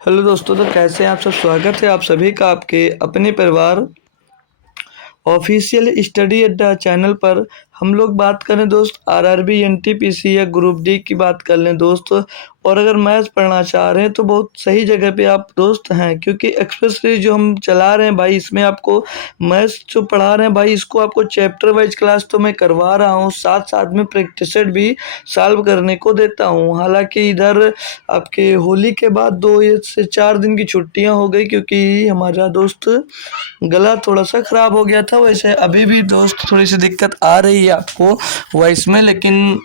Hello दोस्तों, तो कैसे हैं आप सब। स्वागत है आप सभी का आपके अपने परिवार ऑफिशियल स्टडी अड्डा चैनल पर। हम लोग बात करें दोस्त आरआरबी एनटीपीसी या ग्रुप डी की बात कर लें दोस्त। और अगर मैथ्स पढ़ना चाह रहे हैं तो बहुत सही जगह पे आप दोस्त हैं, क्योंकि एक्सप्रेस जो हम चला रहे हैं भाई, इसमें आपको मैथ्स जो पढ़ा रहे हैं भाई, इसको आपको चैप्टर वाइज क्लास तो मैं करवा रहा हूँ, साथ साथ में प्रैक्टिस भी सॉल्व करने को देता हूँ। हालांकि इधर आपके होली के बाद 2 से 4 दिन की छुट्टियां हो गई, क्योंकि हमारा दोस्त गला थोड़ा सा ख़राब हो गया था। वैसे अभी भी दोस्त थोड़ी सी दिक्कत आ रही है आपको वॉइस में, लेकिन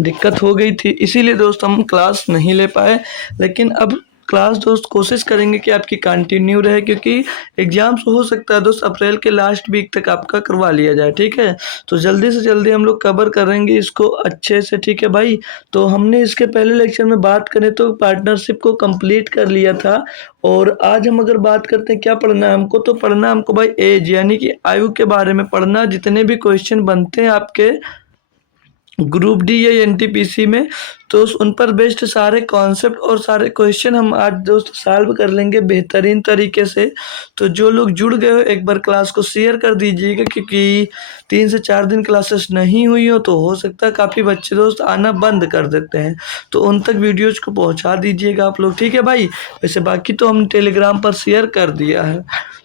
दिक्कत हो गई थी, इसीलिए दोस्त हम क्लास नहीं ले पाए। लेकिन अब क्लास दोस्त कोशिश करेंगे कि आपकी कंटिन्यू रहे, क्योंकि एग्ज़ाम्स हो सकता है दोस्त अप्रैल के लास्ट वीक तक आपका करवा लिया जाए। ठीक है, तो जल्दी से जल्दी हम लोग कवर करेंगे इसको अच्छे से। ठीक है भाई, तो हमने इसके पहले लेक्चर में बात करें तो पार्टनरशिप को कंप्लीट कर लिया था। और आज हम अगर बात करते हैं क्या पढ़ना है हमको, तो पढ़ना है हमको भाई एज यानी कि आयु के बारे में पढ़ना। जितने भी क्वेश्चन बनते हैं आपके ग्रुप डी या एनटीपीसी में, तो उन पर बेस्ड सारे कॉन्सेप्ट और सारे क्वेश्चन हम आज दोस्त सॉल्व कर लेंगे बेहतरीन तरीके से। तो जो लोग जुड़ गए हो एक बार क्लास को शेयर कर दीजिएगा, क्योंकि 3 से 4 दिन क्लासेस नहीं हुई हो तो हो सकता है काफ़ी बच्चे दोस्त आना बंद कर देते हैं, तो उन तक वीडियोज को पहुंचा दीजिएगा आप लोग। ठीक है भाई, वैसे बाकी तो हम टेलीग्राम पर शेयर कर दिया है।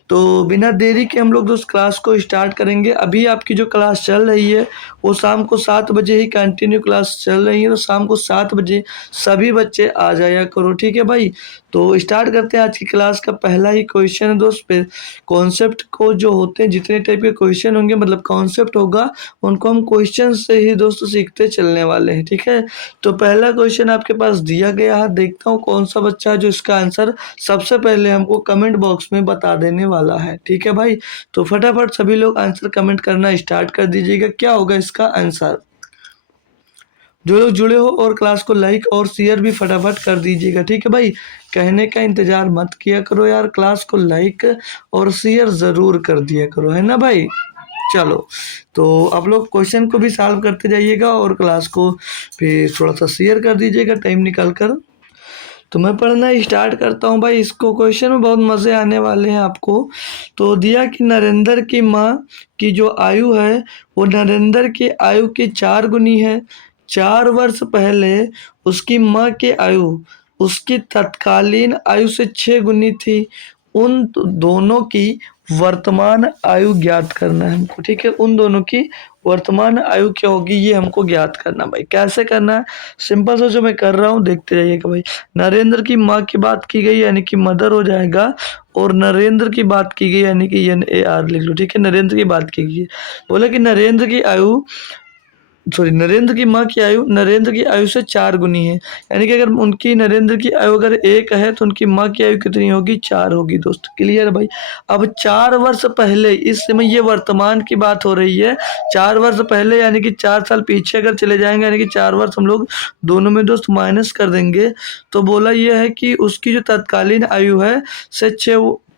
तो बिना देरी के हम लोग दोस्त क्लास को स्टार्ट करेंगे। अभी आपकी जो क्लास चल रही है वो शाम को 7 बजे ही कंटिन्यू क्लास चल रही है, तो शाम को 7 बजे सभी बच्चे आ जाया करो। ठीक है भाई, तो स्टार्ट करते हैं आज की क्लास का पहला ही क्वेश्चन है दोस्त पे। कॉन्सेप्ट को जो होते हैं जितने टाइप के क्वेश्चन होंगे, मतलब कॉन्सेप्ट होगा, उनको हम क्वेश्चन से ही दोस्त सीखते चलने वाले हैं। ठीक है, तो पहला क्वेश्चन आपके पास दिया गया है, देखता हूँ कौन सा बच्चा है जो इसका आंसर सबसे पहले हमको कमेंट बॉक्स में बता देने वाला है। ठीक है भाई, तो फटाफट सभी लोग आंसर कमेंट करना स्टार्ट कर दीजिएगा, क्या होगा इसका आंसर। जो लोग जुड़े हो और क्लास को लाइक और शेयर भी फटाफट कर दीजिएगा। ठीक है भाई, कहने का इंतजार मत किया करो यार, क्लास को लाइक और शेयर ज़रूर कर दिया करो, है ना भाई। चलो, तो आप लोग क्वेश्चन को भी सॉल्व करते जाइएगा और क्लास को भी थोड़ा सा शेयर कर दीजिएगा टाइम निकाल कर। तो मैं पढ़ना स्टार्ट करता हूँ भाई। इसको क्वेश्चन में बहुत मज़े आने वाले हैं आपको। तो दिया कि नरेंद्र की माँ की जो आयु है वो नरेंद्र की आयु की 4 गुनी है। 4 वर्ष पहले उसकी माँ की आयु उसकी तत्कालीन आयु से 6 गुनी थी। उन दोनों की वर्तमान आयु ज्ञात करना है हमको। ठीक है, उन दोनों की वर्तमान आयु क्या होगी ये हमको ज्ञात करना। भाई कैसे करना है, सिंपल सा जो मैं कर रहा हूँ देखते जाइएगा भाई। नरेंद्र की माँ की बात की गई यानी कि मदर हो जाएगा, और नरेंद्र की बात की गई यानी कि NAR लिख लो। ठीक है, नरेंद्र की बात की गई है। बोला कि नरेंद्र की आयु नरेंद्र की माँ की आयु नरेंद्र की आयु से 4 गुनी है। यानी कि अगर उनकी नरेंद्र की आयु अगर 1 है तो उनकी माँ की आयु कितनी होगी, 4 होगी दोस्त। क्लियर है भाई। अब 4 वर्ष पहले, इस समय ये वर्तमान की बात हो रही है। 4 वर्ष पहले यानी कि 4 साल पीछे अगर चले जाएंगे, यानी कि 4 वर्ष हम लोग दोनों में दोस्त माइनस कर देंगे, तो बोला यह है कि उसकी जो तत्कालीन आयु है से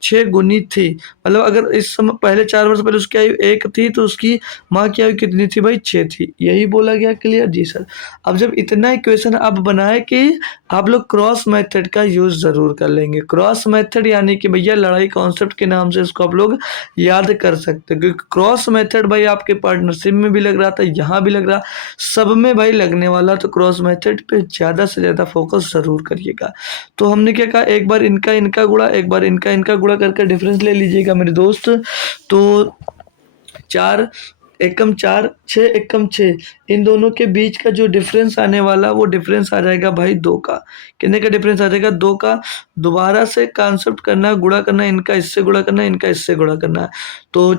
6 गुनी थी। मतलब अगर इस समय पहले 4 वर्ष पहले उसकी आयु 1 थी तो उसकी माँ की आयु कितनी थी भाई, 6 थी। यही बोला गया। क्लियर जी सर। अब जब इतना इक्वेशन आप बनाए कि आप लोग क्रॉस मेथड का यूज जरूर कर लेंगे। क्रॉस मेथड यानी कि भैया लड़ाई कॉन्सेप्ट के नाम से इसको आप लोग याद कर सकते हो, क्योंकि क्रॉस मेथड भाई आपके पार्टनरशिप में भी लग रहा था, यहाँ भी लग रहा, सब में भाई लगने वाला। तो क्रॉस मेथड पे ज़्यादा से ज़्यादा फोकस जरूर करिएगा। तो हमने क्या कहा, एक बार इनका इनका गुणा, एक बार इनका इनका गुणा करके डिफरेंस ले लीजिएगा मेरे दोस्त। तो 4 एकम 4, 6 एकम 6, इन दोनों के बीच का जो डिफरेंस आने वाला वो डिफरेंस आ जाएगा भाई 2 का। कितने का डिफरेंस आ जाएगा, 2 का। दोबारा से कॉन्सेप्ट करना, गुणा करना, इनका इससे गुणा करना, इनका इससे गुणा करना। तो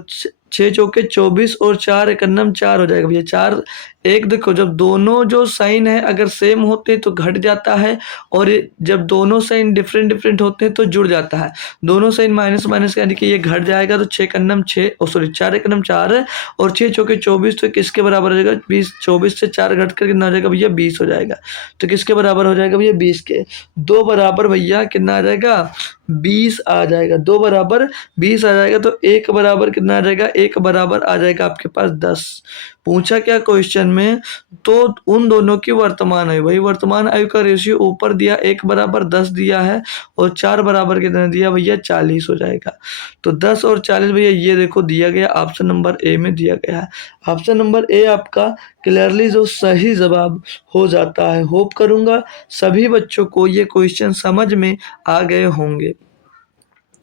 6 चौके 24 और 4 एकन्नम 4 हो जाएगा भैया। 4 एक, देखो जब दोनों जो साइन है अगर सेम होते तो घट जाता है, और जब दोनों साइन डिफरेंट डिफरेंट होते हैं तो जुड़ जाता है। दोनों साइन माइनस माइनस यानी कि ये घट जाएगा, तो 6 कन्नम 6, सॉरी 4 एकन्नम 4 और 6 चौके 24, तो किसके बराबर हो जाएगा, 20। 24 से 4 घट कर कितना हो जाएगा भैया, 20 हो जाएगा। तो किसके बराबर हो जाएगा भैया, 20 के। 2 बराबर भैया कितना आ जाएगा, 20 आ जाएगा। 2 बराबर 20 आ जाएगा। तो 1 बराबर कितना आ जाएगा, 1 बराबर आ जाएगा आपके पास 10। पूछा क्या क्वेश्चन में, तो उन दोनों की वर्तमान आयु, भाई वर्तमान आयु का रेशियो ऊपर दिया 1 = 10 दिया है और 4 बराबर कितना दिया भैया 40 हो जाएगा। तो 10 और 40 भैया ये देखो दिया गया, ऑप्शन नंबर ए में दिया गया है। ऑप्शन नंबर ए आपका क्लियरली जो सही जवाब हो जाता है। होप करूंगा सभी बच्चों को ये क्वेश्चन समझ में आ गए होंगे।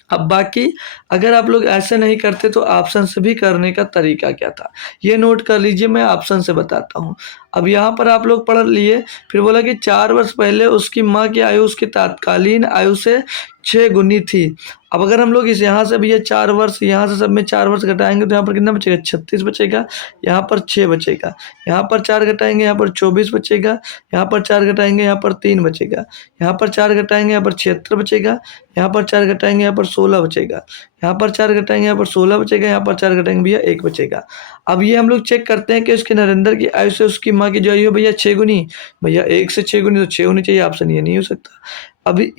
अब बाकी अगर आप लोग ऐसे नहीं करते तो ऑप्शन से भी करने का तरीका क्या था, ये नोट कर लीजिए, मैं ऑप्शन से बताता हूँ। अब यहाँ पर आप लोग पढ़ लिए, फिर बोला कि 4 वर्ष पहले उसकी माँ की आयु उसकी तात्कालीन आयु से 6 गुनी थी। अब अगर हम लोग इस यहाँ से भैया 4 वर्ष, यहाँ से सब में 4 वर्ष घटाएंगे तो यहाँ पर कितना बचेगा 36 बचेगा, यहाँ पर 6 बचेगा, यहाँ पर 4 घटाएंगे यहाँ पर 24 बचेगा, यहाँ पर 4 घटाएंगे यहाँ पर 3 बचेगा, यहाँ पर 4 घटाएंगे यहाँ पर 76 बचेगा, यहाँ पर 4 घटाएंगे यहाँ पर 16 बचेगा, यहाँ पर 4 घटाएंगे यहाँ पर 16 बचेगा, यहाँ पर 4 घटाएंगे भैया 1 बचेगा। अब ये हम लोग चेक करते हैं कि उसके नरेंद्र की आयु से उसकी माँ की जो आयु है भैया 6 गुनी, भैया 1 से 6 गुनी तो 6 होनी चाहिए, ऑप्शन ये नहीं हो सकता। अभी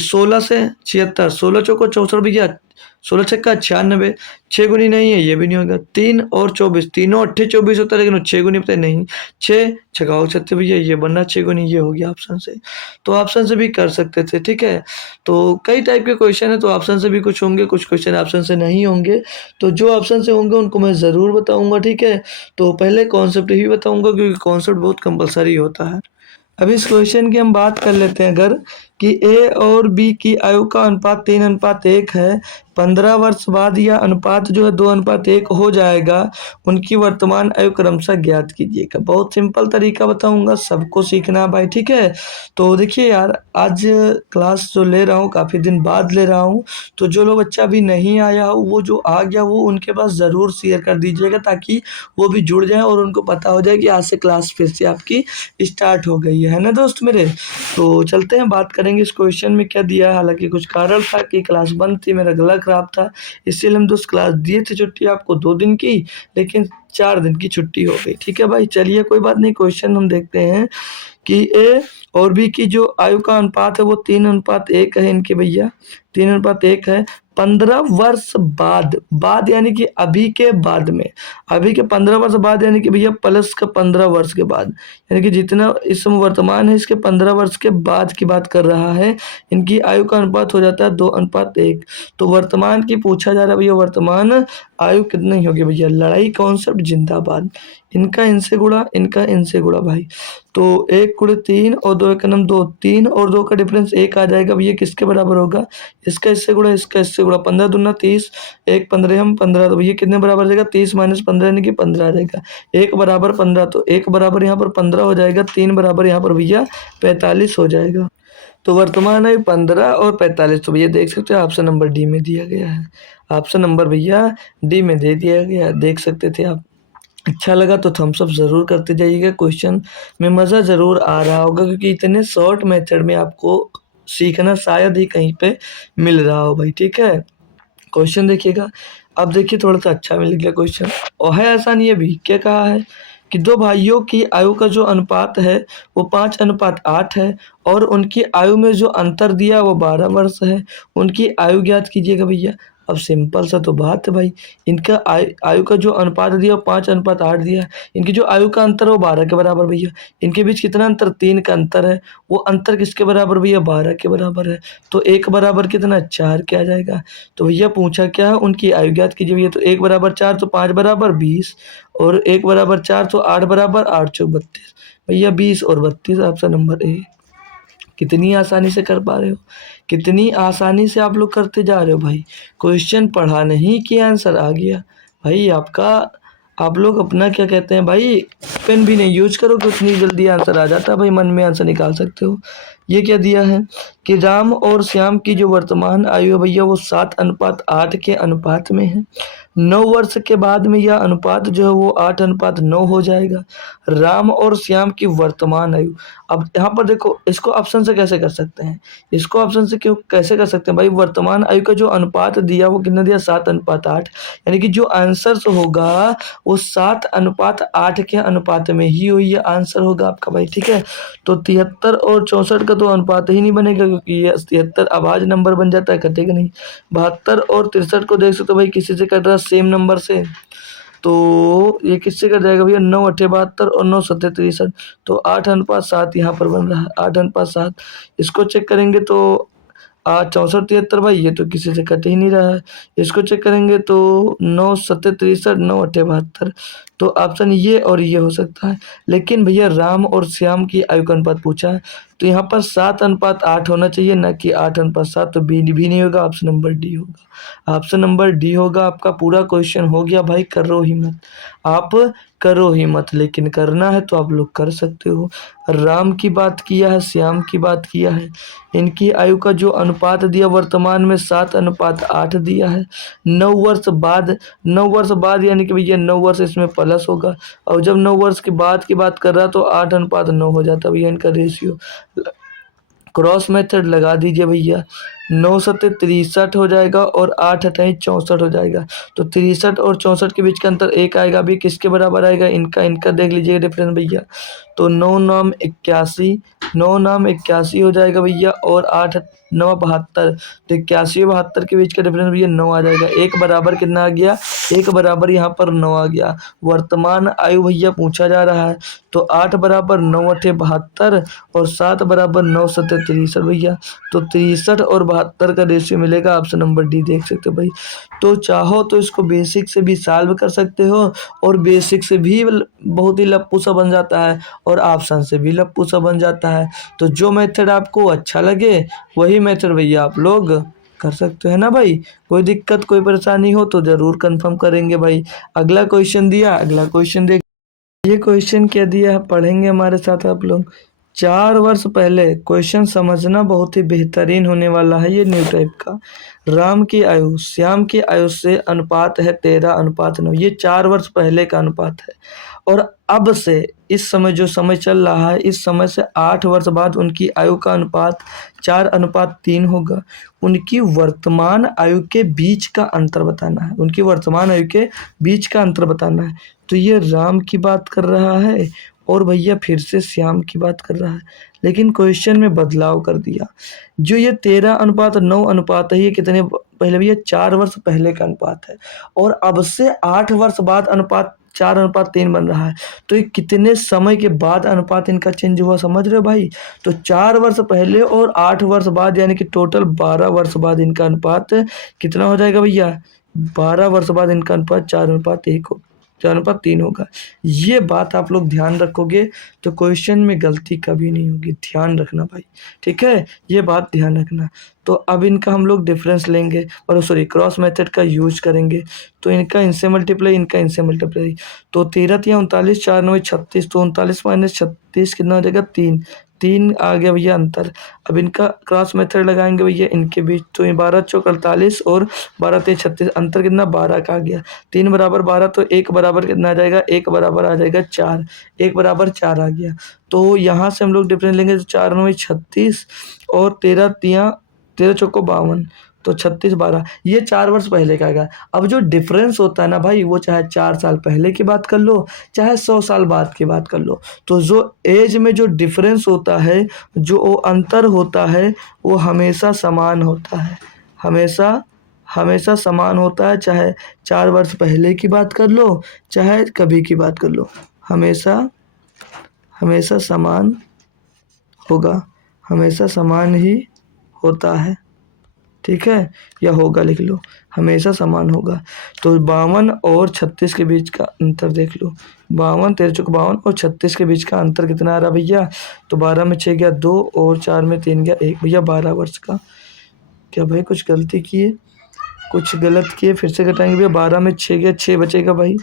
16 से 76, 16 चौको 64 भैया, 16 छक्का 96, 6 गुनी नहीं है, ये भी नहीं होगा। 3 और 24, तीनों 28 24 होता है, लेकिन 6 गुनी पता नहीं, 6 छक्का 36 भैया, ये बनना 6 गुनी, ये हो गया ऑप्शन से। तो ऑप्शन से भी कर सकते थे, ठीक है। तो कई टाइप के क्वेश्चन है, तो ऑप्शन से भी कुछ होंगे, कुछ क्वेश्चन ऑप्शन से नहीं होंगे। तो जो ऑप्शन से होंगे उनको मैं ज़रूर बताऊंगा, ठीक है। तो पहले कॉन्सेप्ट ही बताऊंगा क्योंकि कॉन्सेप्ट बहुत कंपलसरी होता है। अब इस क्वेश्चन की हम बात कर लेते हैं अगर, कि ए और बी की आयु का अनुपात 3:1 है, 15 वर्ष बाद यह अनुपात जो है 2:1 हो जाएगा, उनकी वर्तमान आयु क्रमशः ज्ञात कीजिएगा। बहुत सिंपल तरीका बताऊंगा, सबको सीखना है भाई, ठीक है। तो देखिए यार, आज क्लास जो ले रहा हूँ काफ़ी दिन बाद ले रहा हूँ, तो जो लोग बच्चा अभी नहीं आया हो, वो जो आ गया वो उनके पास ज़रूर शेयर कर दीजिएगा, ताकि वो भी जुड़ जाए और उनको पता हो जाए कि आज से क्लास फिर से आपकी स्टार्ट हो गई है ना दोस्त मेरे। तो चलते हैं, बात करेंगे इस क्वेश्चन में क्या दिया है। हालांकि कुछ कारण था कि क्लास बंद थी, मेरा गला खराब था, इसीलिए हम दोस्त क्लास दिए थे छुट्टी आपको 2 दिन की, लेकिन 4 दिन की छुट्टी हो गई, ठीक है भाई। चलिए कोई बात नहीं, क्वेश्चन हम देखते हैं कि ए और बी की जो आयु का अनुपात है वो 3:1 है इनके भैया, 3:1 है। 15 वर्ष बाद यानी कि अभी के बाद में, अभी के 15 वर्ष बाद यानी कि भैया प्लस का 15 वर्ष के बाद, यानी कि जितना इस समय वर्तमान है इसके 15 वर्ष के बाद की बात कर रहा है। इनकी आयु का अनुपात हो जाता है 2:1। तो वर्तमान की पूछा जा रहा है भैया, वर्तमान आयु कितनी होगी भैया, लड़ाई कॉन्सेप्ट जिंदाबाद। इनका इनसे गुणा, इनका इनसे गुणा भाई, तो 1 गुणे 3 और 2 1 2, 3 और 2 का डिफरेंस 1 आ जाएगा भैया, किसके बराबर होगा, इसका इससे गुणा, इसका इससे गुणा, 15 दूना 30, 1 15 हम 15, तो भैया कितने बराबर आ जाएगा, 30 - 15 यानी कि 15 आ जाएगा। 1 बराबर 15, तो 1 बराबर यहाँ पर 15 हो जाएगा, 3 बराबर यहाँ पर भैया 45 हो जाएगा। तो वर्तमान आयु 15 और 45, तो भैया देख सकते हो ऑप्शन नंबर डी में दिया गया है, ऑप्शन नंबर भैया डी में दे दिया गया, देख सकते थे आप। अच्छा लगा तो थम्स अप ज़रूर करते जाइएगा, क्वेश्चन में मज़ा ज़रूर आ रहा होगा, क्योंकि इतने शॉर्ट मेथड में आपको सीखना शायद ही कहीं पे मिल रहा हो भाई, ठीक है। क्वेश्चन देखिएगा, अब देखिए थोड़ा सा अच्छा मिल गया क्वेश्चन, और है आसान ये भी। क्या कहा है कि 2 भाइयों की आयु का जो अनुपात है वो 5:8 है, और उनकी आयु में जो अंतर दिया वो 12 वर्ष है, उनकी आयु ज्ञात कीजिएगा भैया। अब सिंपल सा तो बात है भाई, इनका आयु का जो अनुपात दिया वो 5:8 दिया है, इनकी जो आयु का अंतर है वो 12 के बराबर भैया। इनके बीच कितना अंतर, 3 का अंतर है, वो अंतर किसके बराबर भैया, 12 के बराबर है। तो 1 बराबर कितना, 4 के आ जाएगा। तो भैया पूछा क्या है, उनकी आयु ज्ञात कीजिए भैया। तो 1 बराबर 4, तो 5 बराबर 20, और 1 बराबर 4, तो 8 बराबर 8 चौक 32, भैया 20 और 32, ऑप्शन नंबर ए। कितनी आसानी से कर पा रहे हो, कितनी आसानी से आप लोग करते जा रहे हो भाई। क्वेश्चन पढ़ा नहीं कि आंसर आ गया भाई आपका। आप लोग अपना क्या कहते हैं भाई, पेन भी नहीं यूज करो कि उतनी जल्दी आंसर आ जाता है भाई, मन में आंसर निकाल सकते हो। ये क्या दिया है कि राम और श्याम की जो वर्तमान आयु है भैया वो 7:8 के अनुपात में है। 9 वर्ष के बाद में यह अनुपात जो है वो 8:9 हो जाएगा। राम और श्याम की वर्तमान आयु, अब यहाँ पर देखो इसको ऑप्शन से कैसे कर सकते हैं, इसको ऑप्शन से क्यों कैसे कर सकते हैं भाई, वर्तमान आयु का जो अनुपात दिया वो कितना दिया, 7:8, यानी कि जो आंसर होगा वो 7:8 के अनुपात में ही हुई आंसर होगा आपका भाई, ठीक है। तो 73 और 64 का तो अनुपात ही नहीं बनेगा, क्योंकि ये 73 आवाज नंबर बन जाता है, कटेगा नहीं। 72 और 63 को देख सकते हो भाई, किसी से कट रहा सेम नंबर से, तो ये किससे कट जाएगा भैया, 9 अट्ठे 72 और 9 सत्ते 63, तो 8:7 यहाँ पर बन रहा है, 8:7। इसको चेक करेंगे तो 64 73 भाई, ये तो किसी से कट ही नहीं रहा है। इसको चेक करेंगे तो 9 सत्ते 63, 9 अट्ठे 72, तो ऑप्शन ये और ये हो सकता है। लेकिन भैया राम और श्याम की आयु का अनुपात पूछा है, तो यहाँ पर 7:8 होना चाहिए, ना कि 8:7, तो बी भी नहीं होगा, ऑप्शन नंबर डी होगा। ऑप्शन नंबर डी होगा आपका। पूरा क्वेश्चन हो गया भाई, करो हिम्मत, आप करो हिम्मत, लेकिन करना है तो आप लोग कर सकते हो। राम की बात किया है, श्याम की बात किया है, इनकी आयु का जो अनुपात दिया वर्तमान में 7:8 दिया है। 9 वर्ष बाद यानी कि भैया 9 वर्ष इसमें प्लस होगा, और जब 9 वर्ष के बाद की बात कर रहा तो 8:9 हो जाता भैया इनका रेशियो। क्रॉस मेथड लगा दीजिए भैया, 9 सत्ते 63 हो जाएगा और 8 अट्ठाई 64 हो जाएगा, तो 63 और 64 के बीच का अंतर 1 आएगा। अभी किसके बराबर आएगा, इनका देख लीजिए डिफरेंस भैया, तो 9 नाम 81, 9 नाम 81 हो जाएगा भैया, और 8 9 72, तो 81 और 72 के बीच का डिफरेंस भैया 9 आ जाएगा। एक बराबर कितना आ गया, एक बराबर यहाँ पर 9 आ गया। वर्तमान आयु भैया पूछा जा रहा है, तो 8 बराबर 9 अट्ठे 72 और 7 बराबर 9 सत्ते 63 भैया, तो 63 और 72 का रेशियो मिलेगा, ऑप्शन नंबर डी देख सकते हो भाई। तो चाहो तो इसको बेसिक से भी सॉल्व कर सकते हो, और बेसिक से भी बहुत ही लप्पू सा बन जाता है, और ऑप्शन से भी लप्पू सा बन जाता है। तो जो मेथड आपको अच्छा लगे वही मेथड भैया आप लोग कर सकते हैं ना भाई। कोई दिक्कत कोई परेशानी हो तो ज़रूर कंफर्म करेंगे भाई। अगला क्वेश्चन दिया, अगला क्वेश्चन देख। ये क्वेश्चन क्या दिया है, पढ़ेंगे हमारे साथ आप लोग। 4 वर्ष पहले, क्वेश्चन समझना बहुत ही बेहतरीन होने वाला है, ये न्यू टाइप का। राम की आयु श्याम की आयु से अनुपात है 13:9, ये 4 वर्ष पहले का अनुपात है। और अब से इस समय जो समय चल रहा है, इस समय से 8 वर्ष बाद उनकी आयु का अनुपात 4:3 होगा। उनकी वर्तमान आयु के बीच का अंतर बताना है, उनकी वर्तमान आयु के बीच का अंतर बताना है। तो ये राम की बात कर रहा है, और भैया फिर से श्याम की बात कर रहा है, लेकिन क्वेश्चन में बदलाव कर दिया। जो ये 13:9 अनुपात है, ये कितने पहले भैया, 4 वर्ष पहले का अनुपात है, और अब से 8 वर्ष बाद अनुपात 4:3 बन रहा है। तो ये कितने समय के बाद अनुपात इनका चेंज हुआ, समझ रहे हो भाई। तो 4 वर्ष पहले और 8 वर्ष बाद, यानी कि टोटल 12 वर्ष बाद इनका अनुपात कितना हो जाएगा भैया, 12 वर्ष बाद इनका अनुपात 4:1 हो, 4:3 होगा। ये बात आप लोग ध्यान रखोगे तो क्वेश्चन में गलती कभी नहीं होगी, ध्यान रखना भाई, ठीक है, ये बात ध्यान रखना। तो अब इनका हम लोग डिफरेंस लेंगे, और सॉरी क्रॉस मेथड का यूज करेंगे। तो इनका इनसे मल्टीप्लाई, इनका इनसे मल्टीप्लाई, तो 13 या 39, 4 9 36, तो 39 माइनस 36 कितना हो जाएगा, 3, 3 आ गया भैया अंतर। अब इनका क्रॉस मेथड लगाएंगे भैया इनके बीच, तो ये 12 चौक 48 और 12 तेईस 36, अंतर कितना 12 का आ गया। 3 बराबर 12, तो 1 बराबर कितना आ जाएगा, 1 बराबर आ जाएगा 4, 1 बराबर 4 आ गया। तो यहाँ से हम लोग डिफरेंस लेंगे, तो 4 9 36 और 13 तिया 13 चौको 52, तो 36 12, ये 4 वर्ष पहले का आएगा। अब जो डिफरेंस होता है ना भाई, वो चाहे 4 साल पहले की बात कर लो, चाहे 100 साल बाद की बात कर लो, तो जो एज में जो डिफरेंस होता है, जो वो अंतर होता है, वो हमेशा समान होता है, हमेशा हमेशा समान होता है। चाहे 4 वर्ष पहले की बात कर लो, चाहे कभी की बात कर लो, हमेशा हमेशा समान होगा, हमेशा समान ही होता है, ठीक है, या होगा लिख लो, हमेशा समान होगा। तो 52 और 36 के बीच का अंतर देख लो, 52 13 चौक 52 और 36 के बीच का अंतर कितना आ रहा भैया, तो 12 में 6 गया 2 और 4 में 3 गया 1, भैया 12 वर्ष का। क्या भाई कुछ गलती किए, कुछ गलत किए, फिर से घटाएंगे भैया, 12 में 6 गया 6 बचेगा भाई,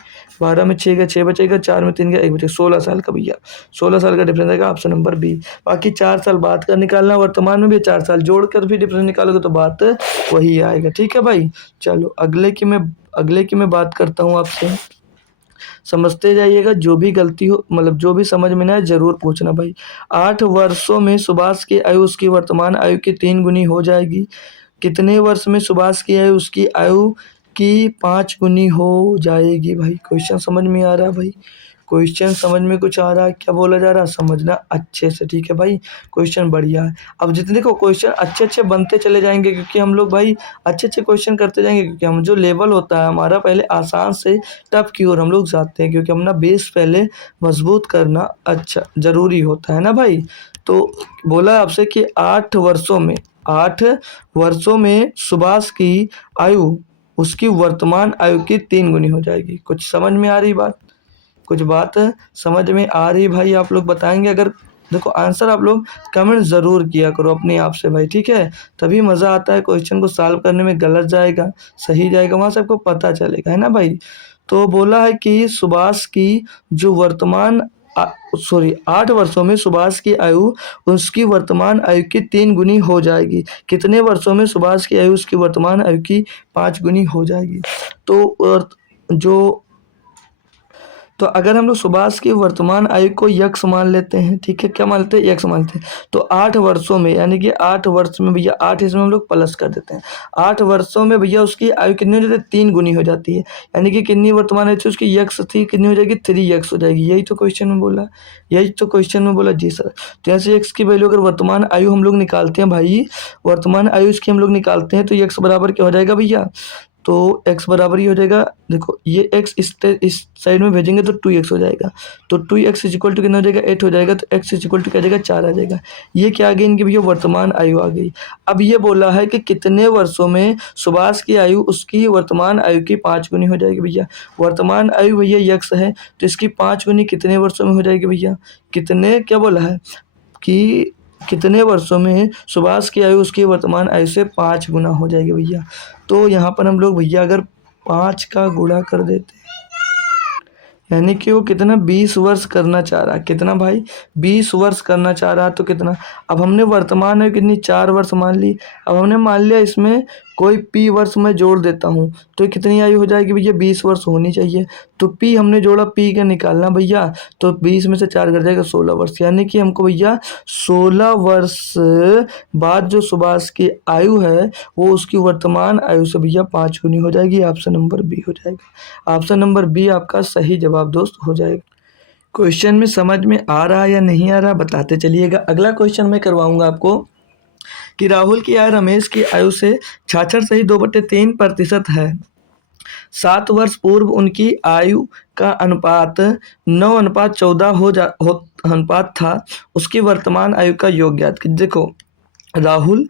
12 में 6 गया 6 बचेगा, 4 में 3 गया 1 बचेगा, 16 साल का भैया, 16 साल का डिफरेंस आएगा, ऑप्शन नंबर बी। बाकी 4 साल बाद का निकालना, वर्तमान में भी 4 साल जोड़कर भी डिफरेंस निकालोगे तो बात वही आएगा, ठीक है भाई। चलो अगले की मैं बात करता हूँ आपसे, समझते जाइएगा, जो भी गलती हो मतलब जो भी समझ में ना आए जरूर पूछना भाई। 8 वर्षों में सुभाष की आयु उसकी वर्तमान आयु की 3 गुनी हो जाएगी। कितने वर्ष में सुभाष की आयु उसकी आयु की 5 गुनी हो जाएगी भाई। क्वेश्चन समझ में आ रहा है भाई, क्वेश्चन समझ में कुछ आ रहा है, क्या बोला जा रहा है, समझना अच्छे से, ठीक है भाई। क्वेश्चन बढ़िया है। अब जितने देखो क्वेश्चन अच्छे अच्छे बनते चले जाएंगे, क्योंकि हम लोग भाई अच्छे अच्छे क्वेश्चन करते जाएंगे, क्योंकि हम जो लेवल होता है हमारा पहले आसान से टफ की ओर हम लोग जाते हैं, क्योंकि अपना बेस पहले मजबूत करना अच्छा ज़रूरी होता है ना भाई। तो बोला आपसे कि 8 वर्षों में सुभाष की आयु उसकी वर्तमान आयु की 3 गुनी हो जाएगी। कुछ समझ में आ रही बात? कुछ बात समझ में आ रही भाई? आप लोग बताएंगे। अगर देखो आंसर आप लोग कमेंट ज़रूर किया करो अपने आप से भाई, ठीक है। तभी मज़ा आता है क्वेश्चन को सॉल्व करने में। गलत जाएगा सही जाएगा वहाँ से आपको पता चलेगा, है ना भाई। तो बोला है कि सुभाष की जो वर्तमान 8 वर्षों में सुभाष की आयु उसकी वर्तमान आयु की 3 गुनी हो जाएगी। कितने वर्षों में सुभाष की आयु उसकी वर्तमान आयु की 5 गुनी हो जाएगी? तो जो तो अगर हम लोग सुभाष की वर्तमान आयु को यक्स मान लेते हैं, ठीक है, क्या मान लेते हैं, यक्स मानते हैं। तो 8 वर्षों में, यानी कि 8 वर्ष में भैया 8 इसमें हम लोग प्लस कर देते हैं। 8 वर्षों में भैया उसकी आयु कितनी हो जाती है, 3 गुनी हो जाती है। यानी कि कितनी वर्तमान आयु थी उसकी, यक्स थी, कितनी हो जाएगी, 3x हो जाएगी। यही तो क्वेश्चन में बोला, यही तो क्वेश्चन में बोला जी सर। तो ऐसे एक्स की वैल्यू अगर वर्तमान आयु हम लोग निकालते हैं भाई, वर्तमान आयु इसकी हम लोग निकालते हैं, तो एक्स बराबर क्या हो जाएगा भैया, तो x बराबर ही हो जाएगा। देखो ये x इस साइड में भेजेंगे तो 2x हो जाएगा। तो 2x इज इक्वल टू कितना हो जाएगा, 8 हो जाएगा। तो x इज इक्वल टू क्या आ जाएगा, 4 आ जाएगा। ये क्या आ गई इनकी भैया, वर्तमान आयु आ गई। अब ये बोला है कि कितने वर्षों में सुभाष की आयु उसकी वर्तमान आयु की 5 गुनी हो जाएगी भैया। वर्तमान आयु भैया x है, तो इसकी 5 गुनी कितने वर्षों में हो जाएगी भैया, कितने, क्या बोला है कि कितने वर्षों में सुभाष की आयु उसकी वर्तमान आयु से 5 गुना हो जाएगी भैया। तो यहाँ पर हम लोग भैया अगर 5 का गुणा कर देते हैं, यानी कि वो कितना 20 वर्ष करना चाह रहा है। कितना भाई, 20 वर्ष करना चाह रहा है। तो कितना, अब हमने वर्तमान में कितनी 4 वर्ष मान ली। अब हमने मान लिया इसमें कोई p वर्ष में जोड़ देता हूँ, तो कितनी आयु हो जाएगी भैया, 20 वर्ष होनी चाहिए। तो p हमने जोड़ा, p का निकालना भैया, तो 20 में से 4 कर जाएगा 16 वर्ष। यानी कि हमको भैया 16 वर्ष बाद जो सुभाष की आयु है वो उसकी वर्तमान आयु से भैया 5 गुनी हो जाएगी। ऑप्शन नंबर बी हो जाएगा। ऑप्शन नंबर बी आपका सही जवाब दोस्त हो जाएगा। क्वेश्चन में समझ में आ रहा है या नहीं आ रहा बताते चलिएगा। अगला क्वेश्चन मैं करवाऊंगा आपको कि राहुल की आयु रमेश की आयु से 66.3% है। 7 वर्ष पूर्व उनकी आयु का अनुपात 9:14 अनुपात था। उसकी वर्तमान आयु का योग ज्ञात कीजिए। देखो राहुल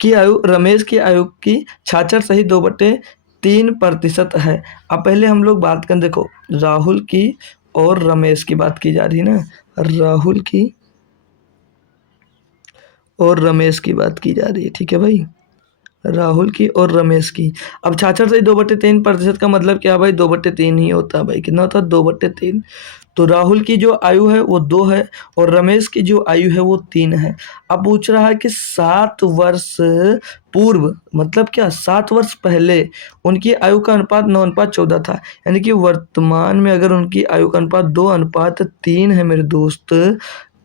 की आयु रमेश की आयु की 66.2/3% है। अब पहले हम लोग बात करें, देखो राहुल की और रमेश की बात की जा रही है ना, राहुल की और रमेश की बात की जा रही है, ठीक है भाई, राहुल की और रमेश की। अब 66/2/3% का मतलब क्या भाई, 2/3 ही होता है भाई। कितना होता है, 2/3। तो राहुल की जो आयु है वो 2 है और रमेश की जो आयु है वो 3 है। अब पूछ रहा है कि 7 वर्ष पूर्व, मतलब क्या, 7 वर्ष पहले उनकी आयु का अनुपात 9:14 था। यानी कि वर्तमान में अगर उनकी आयु का अनुपात 2:3 है मेरे दोस्त,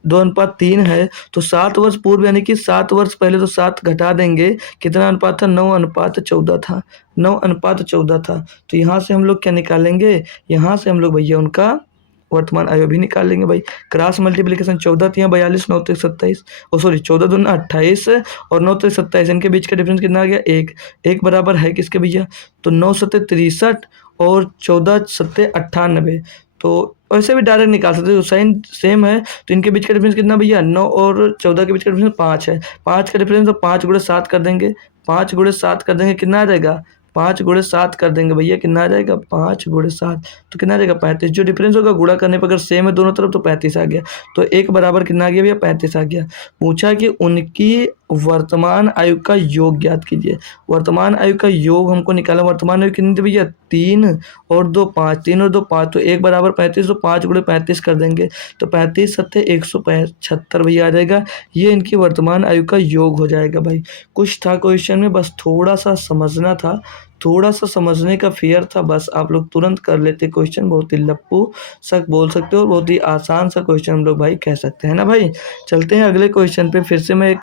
2:3 है, तो 7 वर्ष पूर्व यानी कि 7 वर्ष पहले, तो 7 घटा देंगे, कितना अनुपात था, 9:14 था। 9:14 था। तो यहाँ से हम लोग क्या निकालेंगे, यहाँ से हम लोग भैया उनका वर्तमान आयु भी निकाल लेंगे भाई। क्रॉस मल्टीप्लिकेशन 14 3 42 9 3 27, ओ सॉरी 14 दूनी 28 और 9 3 27, इनके बीच का डिफरेंस कितना आ गया, 1। 1 बराबर है किसके भैया, तो 9 7 63 और 14 7 98। तो वैसे भी डायरेक्ट निकाल सकते हो, साइन सेम है। तो इनके बीच का डिफरेंस कितना भैया, 9 और 14 के बीच का डिफरेंस 5 है। 5 का डिफरेंस, तो 5 गुणे 7 कर देंगे, 5 गुणे 7 कर देंगे, कितना आ जाएगा, 5 गुणे 7 कर देंगे भैया, कितना आ जाएगा, 5 गुणे 7 तो कितना आ जाएगा, 35। जो डिफरेंस होगा गुणा करने पर अगर सेम है दोनों तरफ तो 35 आ गया। तो 1 बराबर कितना आ गया भैया, 35 आ गया। पूछा कि उनकी वर्तमान आयु का योग ज्ञात कीजिए। वर्तमान आयु का योग हमको निकाला, वर्तमान आयु कितनी थी भैया, 3 और 2 5, 3 और 2 5, तो 1 बराबर 35, तो 5 गुणे 35 कर देंगे, तो 35 7 175 भैया आ जाएगा। ये इनकी वर्तमान आयु का योग हो जाएगा भाई। कुछ था क्वेश्चन में, बस थोड़ा सा समझना था, थोड़ा सा समझने का फेयर था, बस आप लोग तुरंत कर लेते क्वेश्चन। बहुत ही लप्पू सा बोल सकते हो और बहुत ही आसान सा क्वेश्चन हम लोग भाई कह सकते हैं ना भाई। चलते हैं अगले क्वेश्चन पे। फिर से मैं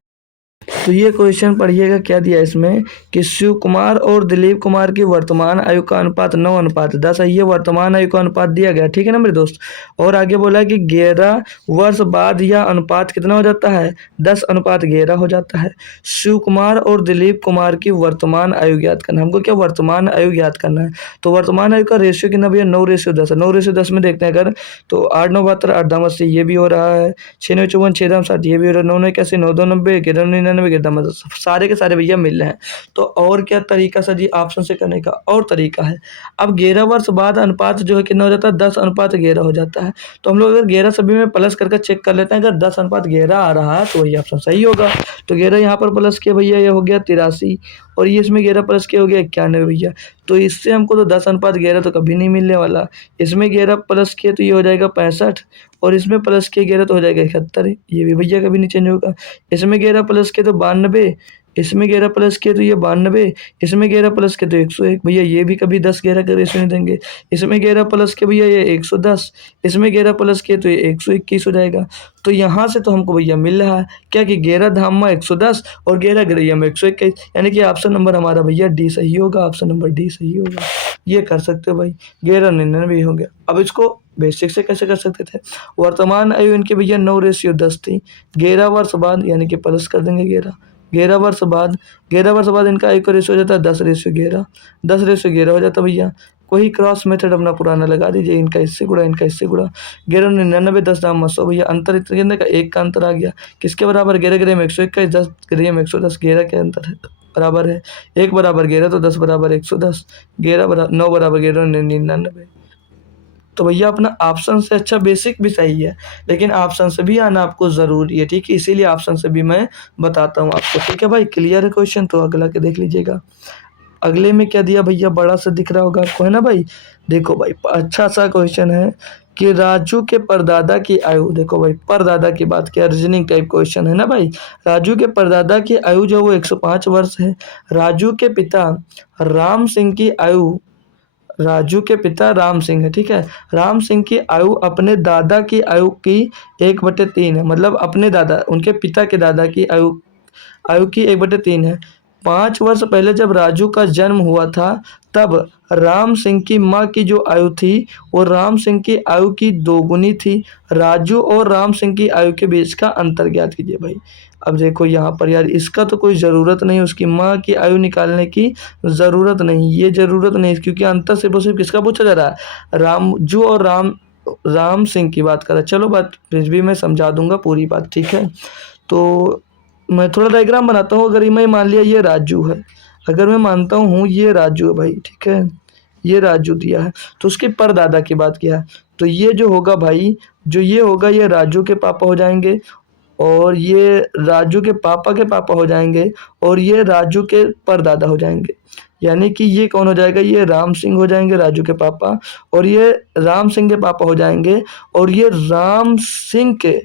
तो ये क्वेश्चन पढ़िएगा, क्या दिया इसमें कि शिव कुमार और दिलीप कुमार की वर्तमान आयु का अनुपात 9:10 है। ये वर्तमान आयु का अनुपात दिया गया, ठीक है ना मेरे दोस्त। और आगे बोला कि 11 वर्ष बाद यह अनुपात कितना हो जाता है, 10:11 हो जाता है। शिव कुमार और दिलीप कुमार की वर्तमान आयु ज्ञात करना, हमको क्या वर्तमान आयु ज्ञात करना है। तो वर्तमान आयु का रेशियो कितना भैया, 9:10 है। 9:10 में देखते हैं अगर, तो 8 9 72 8 दाम 80, ये भी हो रहा है। 6 9 54 6 दाम 60, ये भी हो रहा है। 9 9 81 9 2 90 11 99 11 मतलब सारे के सारे भैया मिल रहे हैं। तो और क्या तरीका सर जी ऑप्शन से करने का, और तरीका है। अब 11 वर्ष बाद अनुपात जो है कितना हो जाता है, 10:11 हो जाता है। तो हम लोग अगर 11 सभी में प्लस करके चेक कर लेते हैं, अगर 10:11 आ रहा है तो वही ऑप्शन सही होगा। तो 11 यहाँ पर प्लस किया भैया, ये हो गया 83, और ये इसमें 11 प्लस किया हो गया 91 भैया। तो इससे हमको तो 10:11 तो कभी नहीं मिलने वाला। इसमें 11 प्लस किए तो ये हो जाएगा 65, और इसमें प्लस किए 11 तो हो जाएगा 71, ये भी भैया कभी नहीं चेंज होगा। इसमें 11 प्लस किए तो 92, इसमें 11 प्लस किए तो ये 92, इसमें 11 प्लस किए तो 101 भैया, ये भी कभी 10 11 का रेशियो नहीं देंगे। इसमें 11 प्लस किए भैया ये 110, इसमें 11 प्लस किए तो ये 121 हो जाएगा। तो यहाँ से तो हमको भैया मिल रहा है क्या कि 11 धामा 110 और 11 गिरैया में 121, यानी कि ऑप्शन नंबर हमारा भैया डी सही होगा, ऑप्शन नंबर डी सही होगा। ये कर सकते हो भाई, 1199 हो गया। अब इसको बेसिक से कैसे कर सकते थे, वर्तमान आयु इनकी भैया 9:10 थी। 11 वर्ष बाद यानी कि प्लस कर देंगे 11, 11 वर्ष बाद, 11 वर्ष बाद इनका आयु का रेशियो हो जाता है 10:11, 10:11 हो जाता भैया। कोई क्रॉस मेथड अपना पुराना लगा दीजिए, इनका इससे गुणा इनका इससे गुणा, 1199 10 दाम 100 भैया, अंतर इतने का एक का अंतर आ गया। किसके बराबर, 11 11 में 121, 10 11 में 110, 11 के अंतर है बराबर है, 1 बराबर 11 तो 10 बराबर 110, 11 बराबर 9 बराबर 11 99। तो भैया अपना ऑप्शन से अच्छा बेसिक भी सही है, लेकिन ऑप्शन से भी आना आपको ज़रूरी है, ठीक है। इसीलिए ऑप्शन से भी मैं बताता हूँ आपको, ठीक है भाई। क्लियर है क्वेश्चन, तो अगला के देख लीजिएगा। अगले में क्या दिया भैया, बड़ा सा दिख रहा होगा आपको, है ना भाई। देखो भाई अच्छा सा क्वेश्चन है कि राजू के परदादा की आयु, देखो भाई परदादा की बात किया, रीजनिंग टाइप क्वेश्चन है ना भाई। राजू के परदादा की आयु जो वो 105 वर्ष है। राजू के पिता राम सिंह की आयु, राजू के पिता राम सिंह है, ठीक है। राम सिंह की आयु अपने दादा की आयु की 1/3 है, मतलब अपने दादा, उनके पिता के दादा की आयु आयु की 1/3 है। 5 वर्ष पहले जब राजू का जन्म हुआ था, तब राम सिंह की माँ की जो आयु थी वो राम सिंह की आयु की 2 गुनी थी। राजू और राम सिंह की आयु के बीच का अंतर ज्ञात कीजिए भाई। अब देखो यहाँ पर यार इसका तो कोई ज़रूरत नहीं, उसकी माँ की आयु निकालने की ज़रूरत नहीं, ये ज़रूरत नहीं, क्योंकि अंतर सिर्फ और सिर्फ किसका पूछा जा रहा है, रामजू और राम सिंह की बात कर रहा है। चलो बात फिर भी मैं समझा दूंगा पूरी बात, ठीक है। तो मैं थोड़ा डायग्राम बनाता हूँ। अगर मैं मान लिया ये राजू है, अगर मैं मानता हूँ ये राजू है भाई, ठीक है, ये राजू दिया है, तो उसके परदादा की बात किया है, तो ये जो होगा भाई, जो ये होगा ये राजू के पापा हो जाएंगे, और ये राजू के पापा हो जाएंगे, और ये राजू के परदादा हो जाएंगे। यानी कि ये कौन हो जाएगा, ये राम सिंह हो जाएंगे राजू के पापा, और ये राम सिंह के पापा हो जाएंगे, और ये राम सिंह के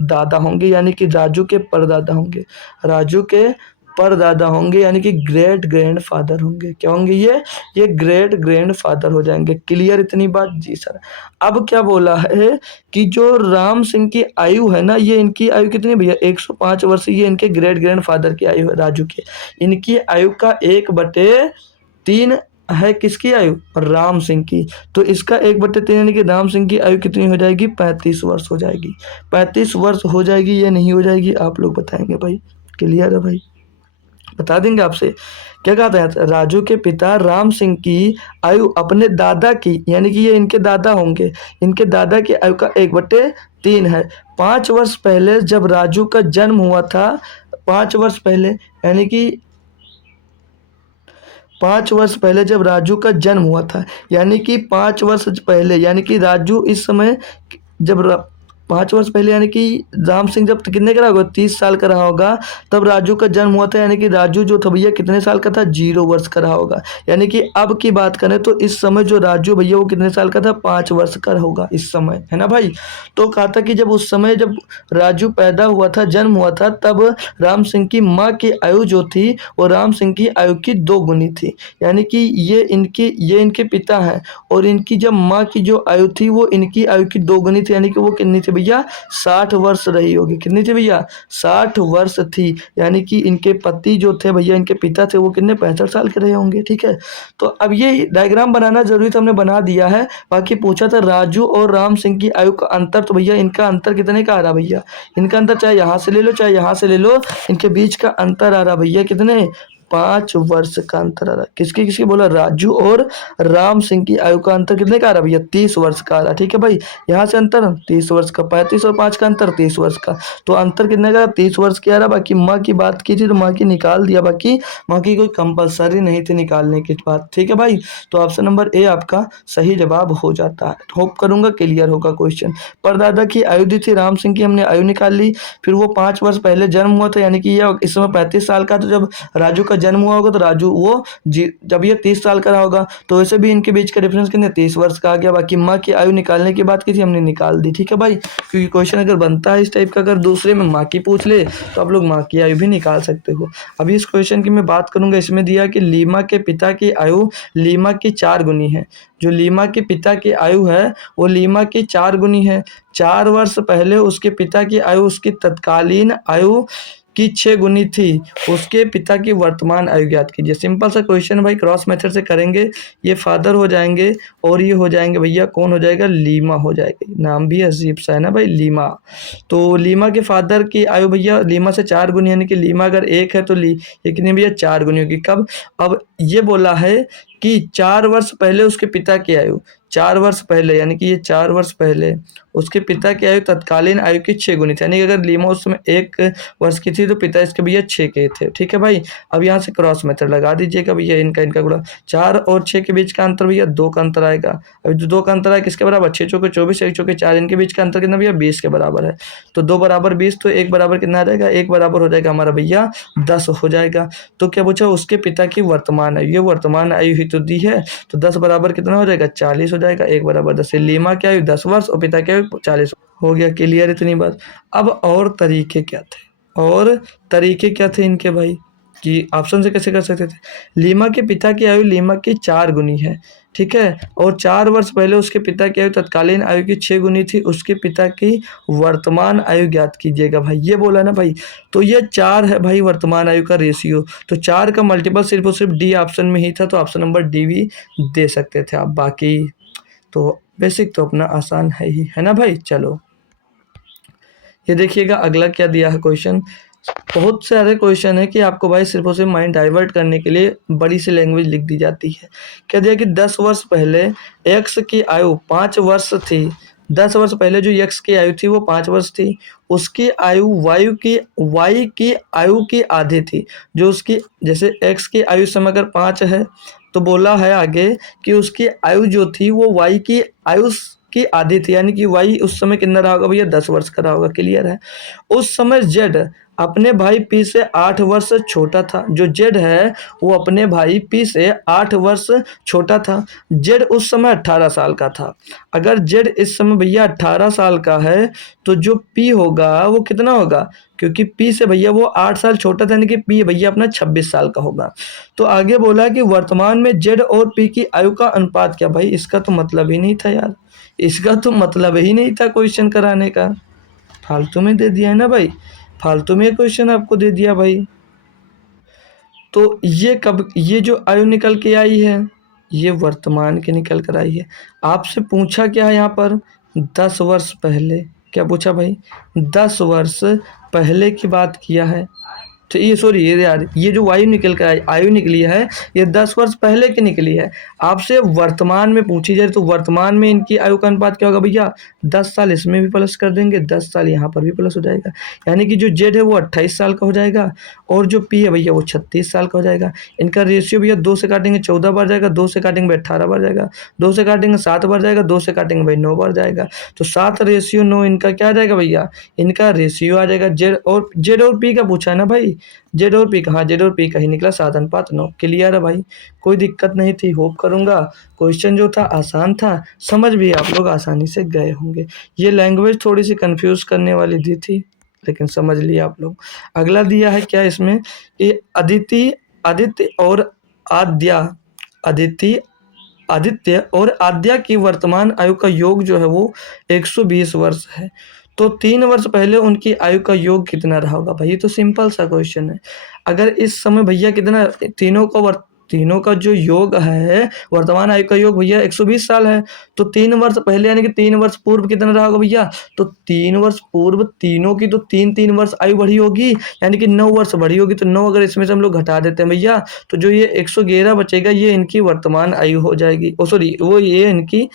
दादा होंगे, यानी कि राजू के परदादा होंगे, राजू के परदादा होंगे, यानी कि ग्रेट ग्रैंड फादर होंगे। क्या होंगे ये ग्रेट ग्रैंड फादर हो जाएंगे। क्लियर इतनी बात, जी सर। अब क्या बोला है कि जो राम सिंह की आयु है ना, ये इनकी आयु कितनी भैया, 105 वर्ष, ये इनके ग्रेट ग्रैंड फादर की आयु है राजू की। इनकी आयु का 1/3 है किसकी आयु, राम सिंह की। तो इसका 1/3 यानी कि राम सिंह की आयु कितनी हो जाएगी, 35 वर्ष हो जाएगी। 35 वर्ष हो जाएगी या नहीं हो जाएगी, आप लोग बताएंगे भाई। क्लियर है भाई, बता देंगे आपसे। क्या कहा था, राजू के पिता राम सिंह की आयु अपने दादा की, यानी कि ये इनके दादा होंगे, इनके दादा की आयु का 1/3 है। 5 वर्ष पहले जब राजू का जन्म हुआ था, 5 वर्ष पहले, यानी कि 5 वर्ष पहले जब राजू का जन्म हुआ था, यानी कि 5 वर्ष पहले, यानी कि राजू इस समय जब 5 वर्ष पहले, यानी कि राम सिंह जब कितने का रहा होगा, 30 साल का रहा होगा, तब राजू का जन्म हुआ था। यानी कि राजू जो था भैया कितने साल का था, 0 वर्ष का रहा होगा। यानी कि अब की बात करें तो इस समय जो राजू भैया वो कितने साल का था, 5 वर्ष का होगा इस समय, है ना भाई। तो कहा था कि जब उस समय जब राजू पैदा हुआ था, जन्म हुआ था, तब राम सिंह की माँ की आयु जो थी वो राम सिंह की आयु की 2 गुनी थी। यानी कि ये इनके पिता हैं, और इनकी जब माँ की जो आयु थी वो इनकी आयु की 2 गुनी थी। यानी कि वो कितनी थी थी भैया 60 वर्ष रही होगी। कितनी थी भैया 60 वर्ष थी, यानी कि इनके पति जो थे भैया, इनके पिता थे, वो कितने 65 साल के रहे होंगे। ठीक है, तो अब ये डायग्राम बनाना जरूरी था, हमने बना दिया है। बाकी पूछा था राजू और राम सिंह की आयु का अंतर, तो भैया इनका अंतर कितने का आ रहा भैया, इनका अंतर चाहे यहाँ से ले लो चाहे यहाँ से ले लो, इनके बीच का अंतर आ रहा भैया कितने 5 वर्ष का अंतर आ रहा। किसकी किसकी बोला, राजू और राम सिंह की आयु का अंतर कितने का आ रहा भैया 30 वर्ष का आ रहा। ठीक है भाई, यहाँ से अंतर 30 वर्ष का, 35 और 5 का अंतर 30 वर्ष का, तो अंतर कितने का 30 वर्ष की आ रहा। बाकी माँ की बात की थी तो माँ की निकाल दिया, बाकी माँ की कोई कंपलसरी नहीं थी निकालने की बात। ठीक है भाई, तो ऑप्शन नंबर ए आपका सही जवाब हो जाता है। होप करूंगा क्लियर होगा क्वेश्चन। परदादा की आयु दी थी, राम सिंह की हमने आयु निकाल ली, फिर वो 5 वर्ष पहले जन्म हुआ था, यानी कि ये इस समय 35 साल का, तो जब राजू का जन्म हुआ होगा तो राजू वो जब ये 30 साल का रहा होगा, तो वैसे भी इनके बीच का डिफरेंस कितने 30 वर्ष का आ गया। बाकी माँ की आयु निकालने की बात की थी, हमने निकाल दी। ठीक है भाई, क्योंकि क्वेश्चन अगर बनता है इस टाइप का, अगर दूसरे में माँ की पूछ ले तो आप लोग माँ की आयु भी निकाल सकते हो। अभी इस क्वेश्चन की मैं बात करूंगा, इसमें दिया कि लीमा के पिता की आयु लीमा की 4 गुनी है। जो लीमा के पिता की आयु है वो लीमा की 4 गुनी है। 4 वर्ष पहले उसके पिता की आयु उसकी तत्कालीन आयु की 6 गुनी थी। उसके पिता की वर्तमान आयु ज्ञात कीजिए। सिंपल सा क्वेश्चन भाई, क्रॉस मेथड से करेंगे। ये फादर हो जाएंगे और ये हो जाएंगे भैया, कौन हो जाएगा, लीमा हो जाएगी। नाम भी अजीब सा है ना भाई, लीमा। तो लीमा के फादर की आयु भैया लीमा से 4 गुनी, यानी कि लीमा अगर 1 है तो ये कितनी भैया 4 गुनी होगी। कब, अब ये बोला है कि 4 वर्ष पहले उसके पिता की आयु, 4 वर्ष पहले, यानी कि ये 4 वर्ष पहले उसके पिता की आयु तत्कालीन आयु की 6 गुनी थी, यानी कि अगर लीमा उस समय 1 वर्ष की थी तो पिता इसके भैया 6 के थे। ठीक है भाई, अब यहाँ से क्रॉस मेथड लगा दीजिएगा भैया, इनका गुणा 4 और 6 के बीच का अंतर भैया 2 का अंतर आएगा। अभी जो 2 का अंतर है किसके बराबर, 6 चौके 24, 1 चौके 4, इनके बीच का अंतर कितना भैया 20 के बराबर है। तो 2 बराबर 20, तो 1 बराबर कितना आ जाएगा, 1 बराबर हो जाएगा हमारा भैया 10 हो जाएगा। तो क्या पूछा, उसके पिता की वर्तमान आयु, ये वर्तमान आयु ही तो दी है, तो 10 बराबर कितना हो जाएगा 40 हो जाएगा। 1 बराबर 10, लीमा की आयु 10 वर्ष और पिता की आयु 40 हो गया। क्लियर इतनी बात। अब और तरीके क्या थे, और तरीके क्या थे इनके भाई, कि ऑप्शन से कैसे कर सकते थे। लीमा के पिता की आयु लीमा की 4 गुनी है, ठीक है, और 4 वर्ष पहले उसके पिता की आयु तत्कालीन आयु की 6 गुनी थी। उसके पिता की वर्तमान आयु ज्ञात कीजिएगा भाई, ये बोला ना भाई, तो ये 4 है भाई वर्तमान आयु का रेशियो, तो 4 का मल्टीपल सिर्फ और सिर्फ डी ऑप्शन में ही था, तो ऑप्शन नंबर डी भी दे सकते थे आप। बाकी तो बेसिक तो अपना आसान है ही, है ना भाई। चलो ये देखिएगा अगला क्या दिया है क्वेश्चन। बहुत सारे क्वेश्चन है कि आपको भाई सिर्फ और सिर्फ माइंड डाइवर्ट करने के लिए बड़ी सी लैंग्वेज लिख दी जाती है। क्या दिया कि 10 वर्ष पहले एक्स की आयु 5 वर्ष थी। 10 वर्ष पहले जो एक्स की आयु थी वो 5 वर्ष थी। उसकी आयु वाई की आयु की आधी थी। जो उसकी, जैसे एक्स की आयु समय अगर 5 है तो बोला है आगे कि उसकी आयु जो थी वो वाई की आयु की आधी थी, यानी कि वाई उस समय कितना रहा होगा भैया 10 वर्ष का रहा होगा। क्लियर है। उस समय जेड अपने भाई पी से 8 वर्ष छोटा था। जो जेड है वो अपने भाई पी से 8 वर्ष छोटा था। जेड उस समय 18 साल का था। अगर जेड इस समय भैया 18 साल का है तो जो पी होगा वो कितना होगा, क्योंकि पी से भैया वो 8 साल छोटा था, यानी कि पी भैया अपना 26 साल का होगा। तो आगे बोला कि वर्तमान में जेड और पी की आयु का अनुपात क्या। भाई इसका तो मतलब ही नहीं था यार, इसका तो मतलब ही नहीं था क्वेश्चन कराने का, फालतू में दे दिया है ना भाई, फालतू में क्वेश्चन आपको दे दिया भाई। तो ये कब, ये जो आयु निकल के आई है ये वर्तमान के निकल कर आई है। आपसे पूछा क्या है यहाँ पर 10 वर्ष पहले, क्या पूछा भाई 10 वर्ष पहले की बात किया है। तो ये सॉरी ये यार, ये जो आयु निकल कर आयु निकली है ये 10 वर्ष पहले की निकली है। आपसे वर्तमान में पूछी जाए तो वर्तमान में इनकी आयु का अनुपात क्या होगा भैया 10 साल इसमें भी प्लस कर देंगे, 10 साल यहाँ पर भी प्लस हो जाएगा, यानी कि जो जेड है वो 28 साल का हो जाएगा और जो पी है भैया वो 36 साल का हो जाएगा। इनका रेशियो भैया 2 से काटेंगे 14 बार जाएगा, 2 से काटेंगे 18 बार जाएगा, 2 से काटेंगे 7 बार जाएगा, 2 से काटेंगे भाई 9 बार जाएगा। तो 7:9 इनका क्या आ जाएगा भैया, इनका रेशियो आ जाएगा। जेड और पी का पूछा है ना भाई, जेड और पी का, हाँ जेड और पी का ही निकला 7:9। क्लियर है भाई, कोई दिक्कत नहीं थी। होप करूंगा क्वेश्चन जो था आसान था, समझ भी आप लोग आसानी से गए होंगे। ये लैंग्वेज थोड़ी सी कंफ्यूज करने वाली दी थी लेकिन समझ लिया आप लोग। अगला दिया है क्या इसमें कि आदित्य और आदित्य और आद्या की वर्तमान आयु का योग जो है वो 120 वर्ष है। तो 3 वर्ष पहले उनकी आयु का योग कितना रहा होगा भाई? ये तो सिंपल सा क्वेश्चन है। अगर इस समय भैया कितना तीनों का जो योग है, वर्तमान आयु का योग भैया 120 साल है। तो 3 वर्ष पहले यानी कि 3 वर्ष पूर्व कितना रहा होगा भैया? तो 3 वर्ष पूर्व तीनों की तो 3-3 वर्ष आयु बढ़ी होगी, यानी कि 9 वर्ष बढ़ी होगी। तो 9 अगर इसमें से हम लोग घटा देते हैं भैया, तो जो ये 111 बचेगा ये इनकी वर्तमान आयु हो जाएगी। सॉरी, वो ये इनकी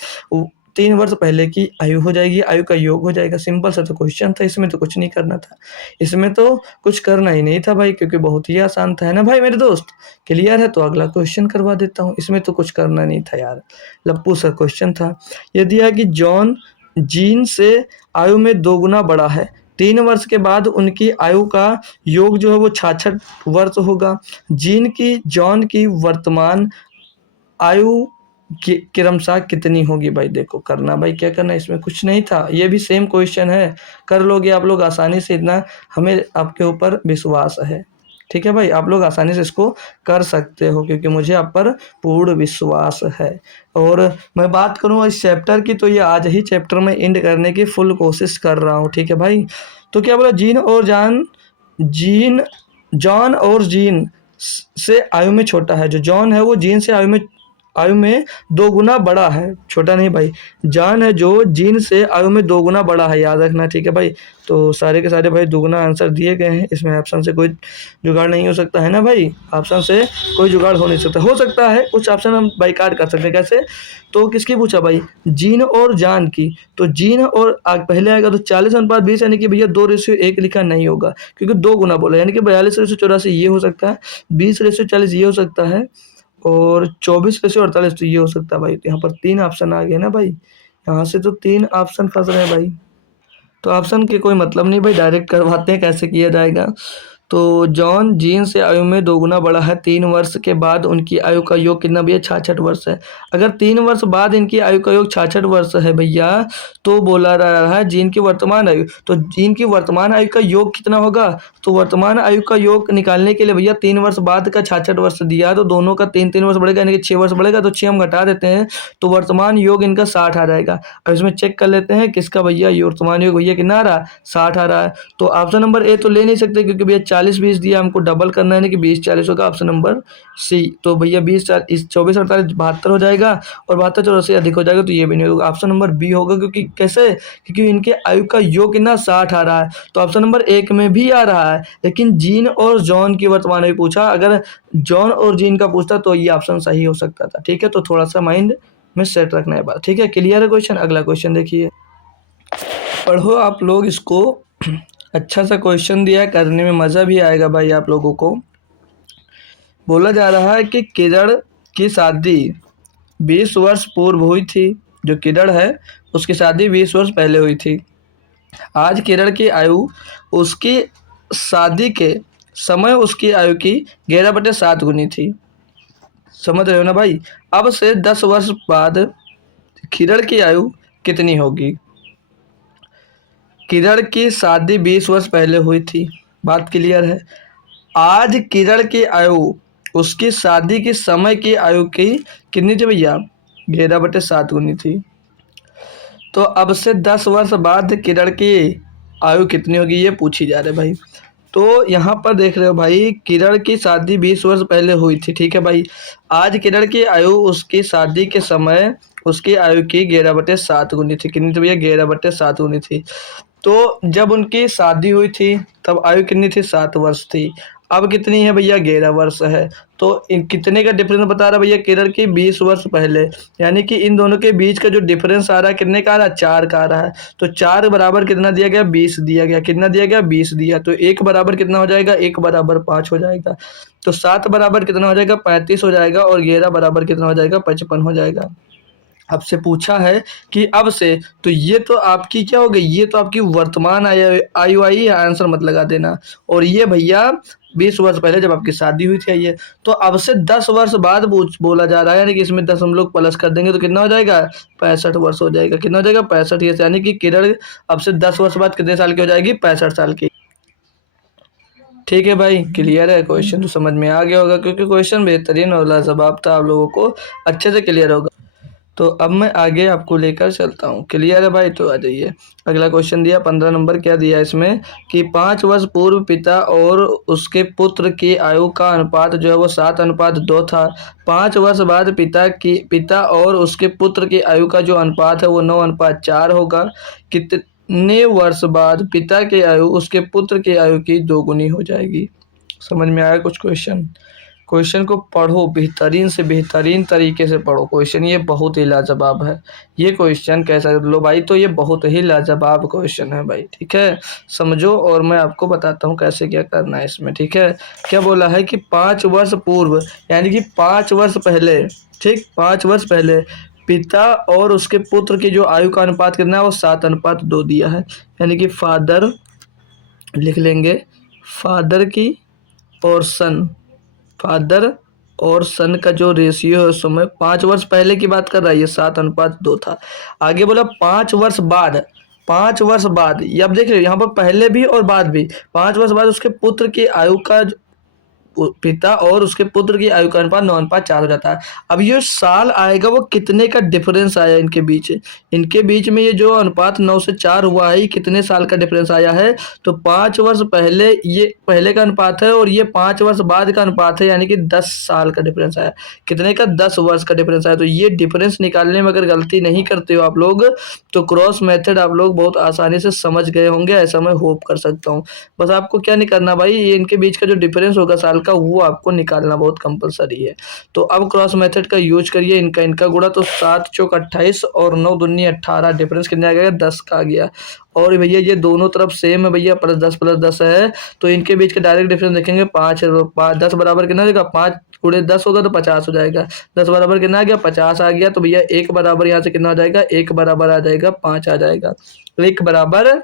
3 वर्ष पहले की आयु हो जाएगी, आयु का योग हो जाएगा। सिंपल सा तो क्वेश्चन था, इसमें तो कुछ नहीं करना था। इसमें तो कुछ करना ही नहीं था भाई, क्योंकि बहुत ही आसान था, है ना भाई मेरे दोस्त? क्लियर है? तो अगला क्वेश्चन करवा देता हूँ। इसमें तो कुछ करना नहीं था यार, लप्पू सा क्वेश्चन था। ये दिया कि जॉन जीन से आयु में 2 गुना बड़ा है। 3 वर्ष के बाद उनकी आयु का योग जो है वो 66 वर्ष होगा। जॉन की वर्तमान आयु क्रमशः कितनी होगी? भाई देखो करना, भाई क्या करना, इसमें कुछ नहीं था। ये भी सेम क्वेश्चन है, कर लोगे आप लोग आसानी से, इतना हमें आपके ऊपर विश्वास है। ठीक है भाई, आप लोग आसानी से इसको कर सकते हो, क्योंकि मुझे आप पर पूर्ण विश्वास है। और मैं बात करूँ इस चैप्टर की, तो ये आज ही चैप्टर में एंड करने की फुल कोशिश कर रहा हूँ। ठीक है भाई, तो क्या बोला? जॉन और जीन से आयु में छोटा है। जो जॉन है वो जीन से आयु में 2 गुना बड़ा है, छोटा नहीं भाई। जॉन है जो जीन से आयु में 2 गुना बड़ा है, याद रखना। ठीक है भाई, तो सारे के सारे भाई दुगुना आंसर दिए गए हैं। इसमें ऑप्शन से कोई जुगाड़ नहीं हो सकता, है ना भाई? ऑप्शन से कोई जुगाड़ हो नहीं सकता। हो सकता है कुछ ऑप्शन हम बाइकाट कर सकते हैं। कैसे? तो किसकी पूछा भाई? जीन और जॉन की। तो जीन और पहले आएगा तो 40/20, यानी कि भैया 2:1 लिखा नहीं होगा, क्योंकि 2 गुना बोला, यानी कि 42:84 ये हो सकता है, 20:40 ये हो सकता है, और 24:48 तो ये हो सकता है भाई। तो यहाँ पर 3 ऑप्शन आ गए ना भाई, यहाँ से तो 3 ऑप्शन फंस रहे हैं भाई। तो ऑप्शन के कोई मतलब नहीं भाई, डायरेक्ट करवाते हैं कैसे किया जाएगा। तो जॉन जीन से आयु में 2 गुना बड़ा है। 3 वर्ष के बाद उनकी आयु का योग कितना भैया? 66 वर्ष है। अगर 3 वर्ष बाद इनकी आयु का योग 66 वर्ष है भैया, तो बोला रहा है जीन की वर्तमान आयु। तो जीन की वर्तमान आयु का योग कितना होगा? तो वर्तमान आयु का योग निकालने के लिए भैया 3 वर्ष बाद का 66 वर्ष दिया, तो दोनों का 3-3 वर्ष बढ़ेगा, यानी कि 6 वर्ष बढ़ेगा। तो 6 हम घटा देते हैं, तो वर्तमान योग इनका 60 आ जाएगा। अब इसमें चेक कर लेते हैं किसका भैया वर्तमान योग भैया कितना आ रहा है? 60 आ रहा है। तो ऑप्शन नंबर ए तो ले नहीं सकते, क्योंकि भैया 40-20 दिया, हमको डबल करना है, यानी कि 20-40 होगा। Option number C. तो भैया 24-48 72 हो जाएगा, और 72-84 अधिक हो जाएगा, तो ये भी नहीं होगा। ऑप्शन नंबर बी होगा, क्योंकि कैसे? क्योंकि इनके आयु का योग कितना 60 आ रहा है। तो ऑप्शन नंबर 1 में भी आ रहा है, लेकिन जीन और जॉन की वर्तमान आयु पूछा। अगर जॉन और जीन का पूछता तो ये ऑप्शन सही हो सकता था। ठीक है, तो थोड़ा सा माइंड में सेट रखना है बात। ठीक है, क्लियर है क्वेश्चन? अगला क्वेश्चन देखिए, पढ़ो आप लोग इसको। अच्छा सा क्वेश्चन दिया है, करने में मज़ा भी आएगा भाई आप लोगों को। बोला जा रहा है कि किरण की शादी 20 वर्ष पूर्व हुई थी। जो किरण है उसकी शादी 20 वर्ष पहले हुई थी। आज किरण की आयु उसकी शादी के समय उसकी आयु की 11/7 गुनी थी। समझ रहे हो ना भाई? अब से 10 वर्ष बाद किरण की आयु कितनी होगी? किरण की शादी 20 वर्ष पहले हुई थी, बात क्लियर है। आज किरण की आयु उसकी शादी के समय की आयु की कितनी थी भैया? 11/7 गुनी थी। तो अब से 10 वर्ष बाद किरण की आयु कितनी होगी ये पूछी जा रही है भाई। तो यहाँ पर देख रहे हो भाई, किरण की शादी 20 वर्ष पहले हुई थी। ठीक है भाई, आज किरण की आयु उसकी शादी के समय उसकी आयु की 11/7 गुनी थी। कितनी थी भैया? 11/7 गुनी थी। तो जब उनकी शादी हुई थी तब आयु कितनी थी? 7 वर्ष थी। अब कितनी है भैया? 11 वर्ष है। तो इन कितने का डिफरेंस बता रहा है भैया? किरण की 20 वर्ष पहले, यानी कि इन दोनों के बीच का जो डिफरेंस आ रहा है कितने का आ रहा है? 4 का आ रहा है। तो 4 बराबर कितना दिया गया? 20 दिया गया। कितना दिया गया? 20 दिया। तो 1 बराबर कितना हो जाएगा? 1 बराबर 5 हो जाएगा। तो 7 बराबर कितना हो जाएगा? 35 हो जाएगा, और 11 बराबर कितना हो जाएगा? 55 हो जाएगा। आपसे पूछा है कि अब से, तो ये तो आपकी क्या हो गई? ये तो आपकी वर्तमान आयु आई है, आंसर मत लगा देना। और ये भैया 20 वर्ष पहले जब आपकी शादी हुई थी ये, तो अब से 10 वर्ष बाद बोला जा रहा है, यानी कि इसमें 10 हम लोग प्लस कर देंगे तो कितना हो जाएगा? 65 वर्ष हो जाएगा। कितना हो जाएगा? 65 ईयर्स, यानी कि किरण अब से 10 वर्ष बाद कितने साल की हो जाएगी? 65 साल की। ठीक है भाई, क्लियर है? क्वेश्चन तो समझ में आ गया होगा, क्योंकि क्वेश्चन बेहतरीन और लाजवाब था, आप लोगों को अच्छे से क्लियर होगा। तो अब मैं आगे आपको लेकर चलता हूँ। क्लियर है भाई? तो आ जाइए। अगला क्वेश्चन दिया 15 नंबर, क्या दिया इसमें कि 5 वर्ष पूर्व पिता और उसके पुत्र की आयु का अनुपात जो है वो 7:2 था। 5 वर्ष बाद पिता और उसके पुत्र की आयु का जो अनुपात है वो 9:4 होगा। कितने वर्ष बाद पिता की आयु उसके पुत्र की आयु की दोगुनी हो जाएगी? समझ में आया कुछ क्वेश्चन? क्वेश्चन को पढ़ो, बेहतरीन से बेहतरीन तरीके से पढ़ो। क्वेश्चन ये बहुत ही लाजवाब है। ये क्वेश्चन कैसा लो भाई, तो ये बहुत ही लाजवाब क्वेश्चन है भाई। ठीक है, समझो और मैं आपको बताता हूँ कैसे क्या करना है इसमें। ठीक है, क्या बोला है कि 5 वर्ष पूर्व, यानी कि 5 वर्ष पहले, ठीक, 5 वर्ष पहले पिता और उसके पुत्र की जो आयु का अनुपात कितना है वो 7:2 दिया है। यानी कि फादर लिख लेंगे, फादर की और सन, फादर और सन का जो रेशियो है उस समय 5 वर्ष पहले की बात कर रहा है, ये 7:2 था। आगे बोला 5 वर्ष बाद, 5 वर्ष बाद, ये अब देख रहे यहाँ पर पहले भी और बाद भी, 5 वर्ष बाद उसके पुत्र की आयु का पिता और उसके पुत्र की आयु का अनुपात 9:4 हो जाता है। अब ये साल आएगा वो कितने का डिफरेंस आया इनके बीच, इनके बीच में ये जो अनुपात 9 से 4 हुआ है, कितने साल का डिफरेंस आया है? तो 5 वर्ष पहले ये पहले का अनुपात है और ये 5 वर्ष बाद का अनुपात है, यानी कि 10 साल का डिफरेंस आया। कितने का? 10 वर्ष का डिफरेंस आया। तो ये डिफरेंस निकालने में अगर गलती नहीं करते हो आप लोग तो क्रॉस मेथड आप लोग बहुत आसानी से समझ गए होंगे, ऐसा मैं होप कर सकता हूँ। बस आपको क्या नहीं करना भाई, ये इनके बीच का जो डिफरेंस होगा साल का वो आपको निकालना बहुत कंपलसरी है। तो अब क्रॉस मेथड का यूज करिए, इनका इनका गुणा, तो 7 चौक 28 और 9 दूनी 18, डिफरेंस कितना आ गया? 10 का आ गया। और भैया ये दोनों तरफ सेम है भैया, प्लस 10 है, तो इनके बीच का डायरेक्ट डिफरेंस देखेंगे 5 10 बराबर कितना देगा? 5 गुणे 10 होगा तो 50 हो जाएगा। 10 बराबर कितना आ गया? 50 आ गया। तो भैया 1 बराबर यहाँ से कितना आ जाएगा? 1 बराबर आ जाएगा 5 आ जाएगा, 1 बराबर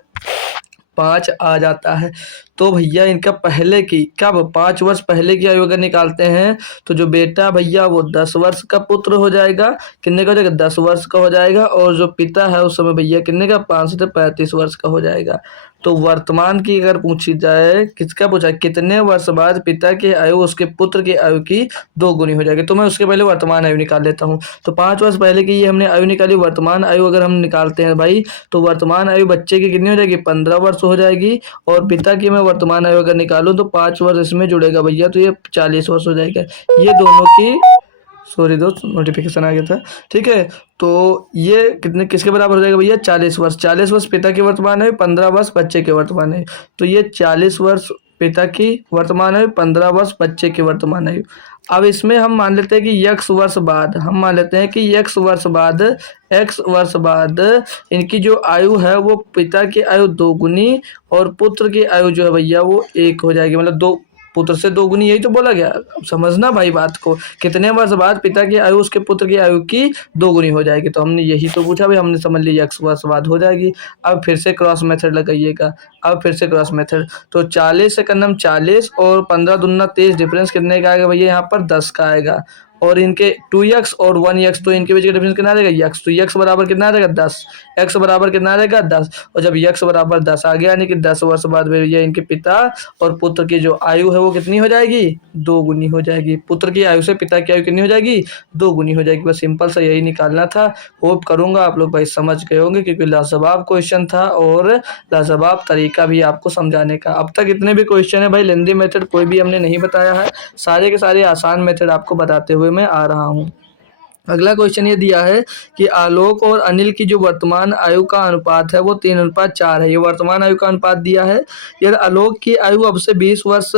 5 आ जाता है। तो भैया इनका पहले की, कब? 5 वर्ष पहले की आयु अगर निकालते हैं तो जो बेटा भैया वो 10 वर्ष का पुत्र हो जाएगा, कितने का हो जाएगा? 10 वर्ष का हो जाएगा। और जो पिता है उस समय भैया कितने का? 5 से 35 वर्ष का हो जाएगा। तो वर्तमान की अगर पूछी जाए, किसका पूछा? कितने वर्ष बाद पिता की आयु उसके पुत्र की आयु की 2 गुनी हो जाएगी? तो मैं उसके पहले वर्तमान आयु निकाल लेता हूँ। तो 5 वर्ष पहले की ये हमने आयु निकाली, वर्तमान आयु अगर हम निकालते हैं भाई तो वर्तमान आयु बच्चे की कितनी हो जाएगी? 15 वर्ष हो जाएगी। और पिता की मैं वर्तमान आयु अगर निकालूं तो 5 वर्ष इसमें जुड़ेगा भैया, तो ये 40 वर्ष हो जाएगा। ये दोनों की, सॉरी दोस्त नोटिफिकेशन आ गया था। ठीक है, तो ये कितने किसके बराबर हो जाएगा भैया? 40 वर्ष। 40 वर्ष पिता की वर्तमान आयु, 15 वर्ष बच्चे के वर्तमान आयु। तो ये 40 वर्ष पिता की वर्तमान आयु, 15 वर्ष बच्चे की वर्तमान आयु। अब इसमें हम मान लेते हैं कि x वर्ष बाद, हम मान लेते हैं कि x वर्ष बाद इनकी जो आयु है वो पिता की आयु 2 गुनी और पुत्र की आयु जो है भैया वो 1 हो जाएगी, मतलब 2 पुत्र से 2 गुनी, यही तो बोला गया। अब समझना भाई बात को, कितने वर्ष बाद पिता की आयु उसके पुत्र की आयु की 2 गुनी हो जाएगी। तो हमने यही तो पूछा भाई, हमने समझ लिया x वर्ष बाद हो जाएगी। अब फिर से क्रॉस मेथड लगाइएगा, अब फिर से क्रॉस मेथड। तो 40 से करना 40 और 15 दूना 23, डिफरेंस कितने का आएगा भैया? यहाँ पर 10 का आएगा। और इनके 2x और 1x, तो इनके बीच का डिफरेंस कितना आ जाएगा? x। तो x बराबर कितना आ जाएगा? 10। x बराबर कितना आ जाएगा? 10। और जब x बराबर 10 आ गया, यानी कि 10 वर्ष बाद भैया इनके पिता और पुत्र की जो आयु है वो कितनी हो जाएगी? 2 गुनी हो जाएगी। पुत्र की आयु से पिता की आयु कितनी हो जाएगी? 2 गुनी हो जाएगी। बस सिंपल सा यही निकालना था। होप करूंगा आप लोग भाई समझ गए होंगे, क्योंकि लाजवाब क्वेश्चन था और लाजवाब तरीका भी आपको समझाने का। अब तक इतने भी क्वेश्चन है भाई, लेंदी मेथड कोई भी हमने नहीं बताया है, सारे के सारे आसान मेथड आपको बताते हुए मैं आ रहा हूँ। अगला क्वेश्चन ये दिया है कि आलोक और अनिल की जो वर्तमान आयु का अनुपात है वो 3:4 है। ये वर्तमान आयु का अनुपात दिया है। यदि आलोक की आयु अब से 20 वर्ष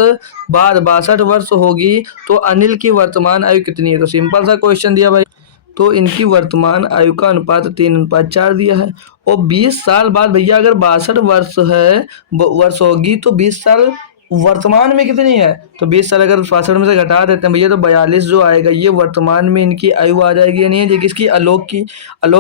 बाद 62 वर्ष होगी तो अनिल की वर्तमान आयु कितनी है? तो सिंपल सा क्वेश्चन दिया भाई, तो इनकी वर्तमान आयु का अनुपात 3:4 दिया है। और 20 साल बाद भैया अगर 62 वर्ष होगी तो 20 साल वर्तमान में कितनी है? तो 20 साल अगर 62 में से घटा देते हैं भैया तो 42 जो आएगा ये वर्तमान में इनकी आयु आ जाएगी, या नहीं है? किसकी? आलोक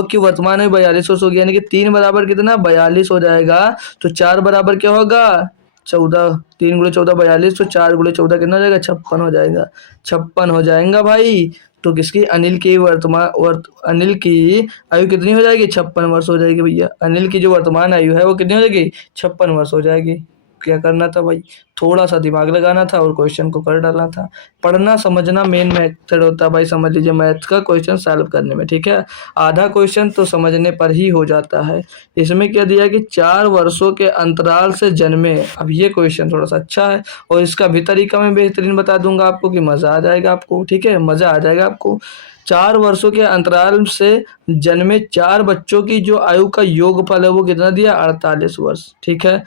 की वर्तमान आयु 42 वर्ष होगी, यानी कि 3 बराबर कितना? 42 हो जाएगा। तो 4 बराबर क्या होगा? 14। 3 गुणे 14 42, तो 4 गुणे 14 कितना हो जाएगा? 56 हो जाएगा। 56 हो जाएगा भाई। तो किसकी? अनिल की अनिल की आयु कितनी हो जाएगी? 56 वर्ष हो जाएगी भैया। अनिल की जो वर्तमान आयु है वो कितनी हो जाएगी? 56 वर्ष हो जाएगी। क्या करना था भाई, थोड़ा सा दिमाग लगाना था और क्वेश्चन को कर डालना था। पढ़ना समझना मेन मेथड होता है भाई, समझ लीजिए मैथ्स का क्वेश्चन सॉल्व करने में, ठीक है। आधा क्वेश्चन तो समझने पर ही हो जाता है। इसमें क्या दिया कि 4 वर्षों के अंतराल से जन्मे, अब ये क्वेश्चन थोड़ा सा अच्छा है और इसका भी तरीका मैं बेहतरीन बता दूंगा आपको कि मज़ा आ जाएगा आपको, ठीक है, मज़ा आ जाएगा आपको। 4 वर्षों के अंतराल से जन्मे 4 बच्चों की जो आयु का योगफल है वो कितना दिया, 48 वर्ष, ठीक है।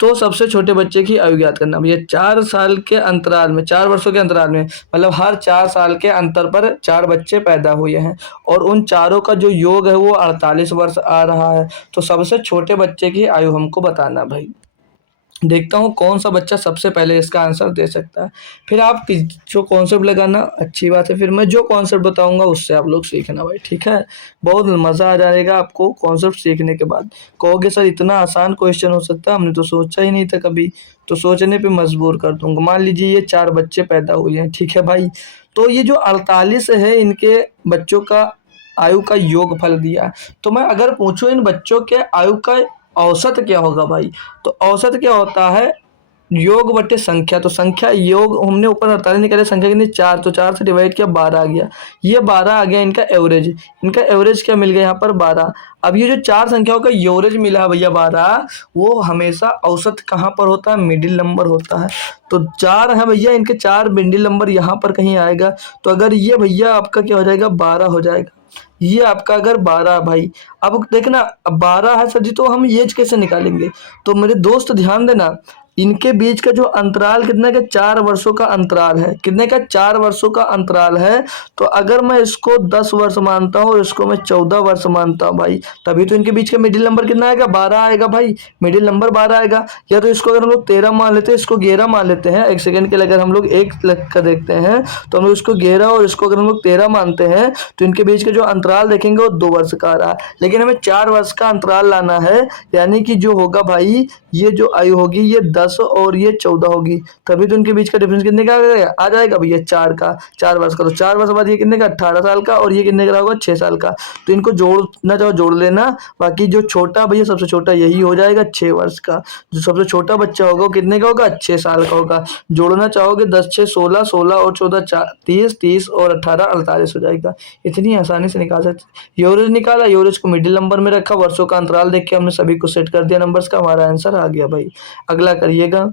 तो सबसे छोटे बच्चे की आयु ज्ञात करना। भैया 4 साल के अंतराल में, 4 वर्षों के अंतराल में, मतलब हर 4 साल के अंतर पर 4 बच्चे पैदा हुए हैं और उन चारों का जो योग है वो 48 वर्ष आ रहा है। तो सबसे छोटे बच्चे की आयु हमको बताना भाई। देखता हूँ कौन सा बच्चा सबसे पहले इसका आंसर दे सकता है। फिर आप जो कॉन्सेप्ट लगाना, अच्छी बात है, फिर मैं जो कॉन्सेप्ट बताऊंगा उससे आप लोग सीखना भाई, ठीक है। बहुत मज़ा आ जाएगा आपको कॉन्सेप्ट सीखने के बाद। कहोगे सर इतना आसान क्वेश्चन हो सकता है, हमने तो सोचा ही नहीं था कभी। तो सोचने पे मजबूर कर दूंगा। मान लीजिए ये 4 बच्चे पैदा हुए हैं, ठीक है भाई। तो ये जो 48 है इनके बच्चों का आयु का योगफल दिया। तो मैं अगर पूछूं इन बच्चों के आयु का औसत क्या होगा भाई, तो औसत क्या होता है, योग बटे संख्या। तो संख्या योग हमने ऊपर 48 निकाले, संख्या कितनी 4, तो 4 से डिवाइड किया 12 आ गया। ये 12 आ गया इनका एवरेज। इनका एवरेज क्या मिल गया यहाँ पर 12। अब ये जो 4 संख्याओं का एवरेज मिला है भैया 12, वो हमेशा औसत कहाँ पर होता है, मिडिल नंबर होता है। तो 4 है भैया, इनके 4 मिडिल नंबर यहाँ पर कहीं आएगा। तो अगर ये भैया आपका क्या हो जाएगा, 12 हो जाएगा। ये आपका अगर 12 भाई, अब देखना, अब 12 है सर जी, तो हम ये कैसे निकालेंगे। तो मेरे दोस्त ध्यान देना, इनके बीच का जो अंतराल कितने का, 4 वर्षों का अंतराल है। कितने का, 4 वर्षों का अंतराल है। तो अगर मैं इसको 10 वर्ष मानता हूँ और इसको मैं 14 वर्ष मानता हूँ भाई, तभी तो इनके बीच का मिडिल नंबर कितना आएगा, 12 आएगा भाई। मिडिल नंबर 12 आएगा। या तो इसको अगर हम लोग 13 मान लेते हैं, इसको 11 मान लेते हैं, एक सेकंड के लिए अगर हम लोग एक लग कर देखते हैं तो हम लोग इसको 11 और इसको अगर हम लोग 13 मानते हैं तो इनके बीच का जो अंतराल देखेंगे वो 2 वर्ष का आ रहा है। लेकिन हमें 4 वर्ष का अंतराल लाना है, यानी कि जो होगा भाई, ये जो आयु होगी ये 10 और ये 14 होगी। तभी तो इनके बीच का डिफरेंस कितने का आ जाएगा भैया, 4 का, 4 वर्ष का। तो 4 वर्ष बाद ये कितने का, 18 साल का, और ये कितने का होगा, 6 साल का। तो इनको जोड़ना चाहो जोड़ लेना। बाकी जो छोटा भैया, सबसे छोटा यही हो जाएगा 6 वर्ष का। जो सबसे छोटा बच्चा होगा वो कितने का होगा, 6 साल का होगा। जोड़ना चाहोगे 10 6 16, 16 और 14 30, 30 और 18 48 हो जाएगा। इतनी आसानी से निकाल सकते। एवरेज निकाला, एवरेज को मिडिल नंबर में रखा, वर्षों का अंतराल देख के हमने सभी को सेट कर दिया नंबर्स का, हमारा आंसर आ गया भाई। अगला करिएगा।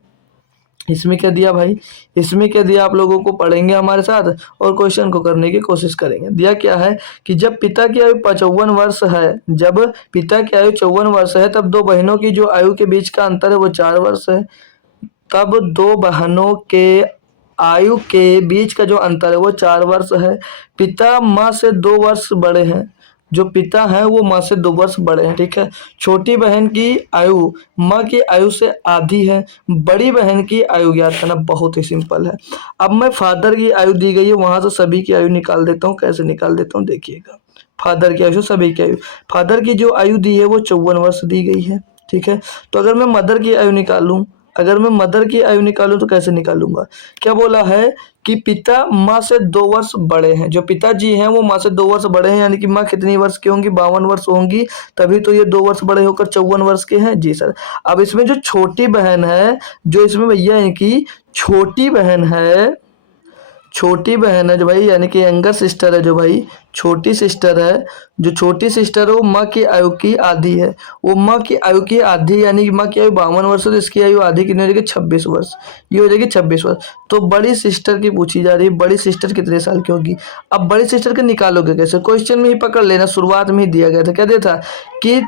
इसमें क्या दिया भाई, इसमें क्या दिया आप लोगों को पढ़ेंगे हमारे साथ और क्वेश्चन को करने की कोशिश करेंगे। दिया क्या है कि जब पिता की आयु 55 वर्ष है, जब पिता की आयु 54 वर्ष है, तब दो बहनों की जो आयु के बीच का अंतर है वो 4 वर्ष है। तब दो बहनों के आयु के बीच का जो अंतर है वो 4 वर्ष है। पिता माँ से 2 वर्ष बड़े हैं। जो पिता है वो माँ से 2 वर्ष बड़े हैं, ठीक है। छोटी बहन की आयु माँ की आयु से आधी है। बड़ी बहन की आयु ज्ञात करना बहुत ही सिंपल है। अब मैं फादर की आयु दी गई है, वहां से सभी की आयु निकाल देता हूँ। कैसे निकाल देता हूँ देखिएगा। फादर की आयु से सभी की आयु, फादर की जो आयु दी है वो 54 वर्ष दी गई है, ठीक है। तो अगर मैं मदर की आयु निकालूं, अगर मैं मदर की आयु निकालूं तो कैसे निकालूंगा। क्या बोला है कि पिता माँ से 2 वर्ष बड़े हैं। जो पिताजी हैं वो माँ से 2 वर्ष बड़े हैं, यानी कि माँ कितनी वर्ष की होंगी, 52 वर्ष होंगी। तभी तो ये 2 वर्ष बड़े होकर 54 वर्ष के हैं। जी सर। अब इसमें जो छोटी बहन है, जो इसमें भैया इनकी छोटी बहन है, छोटी बहन है जो भाई, यानी कि यंगर सिस्टर है, जो भाई छोटी सिस्टर है, जो छोटी सिस्टर है वो माँ की आयु की आधी है। वो माँ की आयु की आधी, यानी कि माँ की आयु 52 वर्ष है, तो इसकी आयु आधी कितनी हो जाएगी, 26 वर्ष। ये हो जाएगी 26 वर्ष। तो बड़ी सिस्टर की पूछी जा रही है, बड़ी सिस्टर कितने साल की होगी। अब बड़ी सिस्टर के निकालोगे कैसे, क्वेश्चन में ही पकड़ लेना, शुरुआत में ही दिया गया था। क्या दिया था कि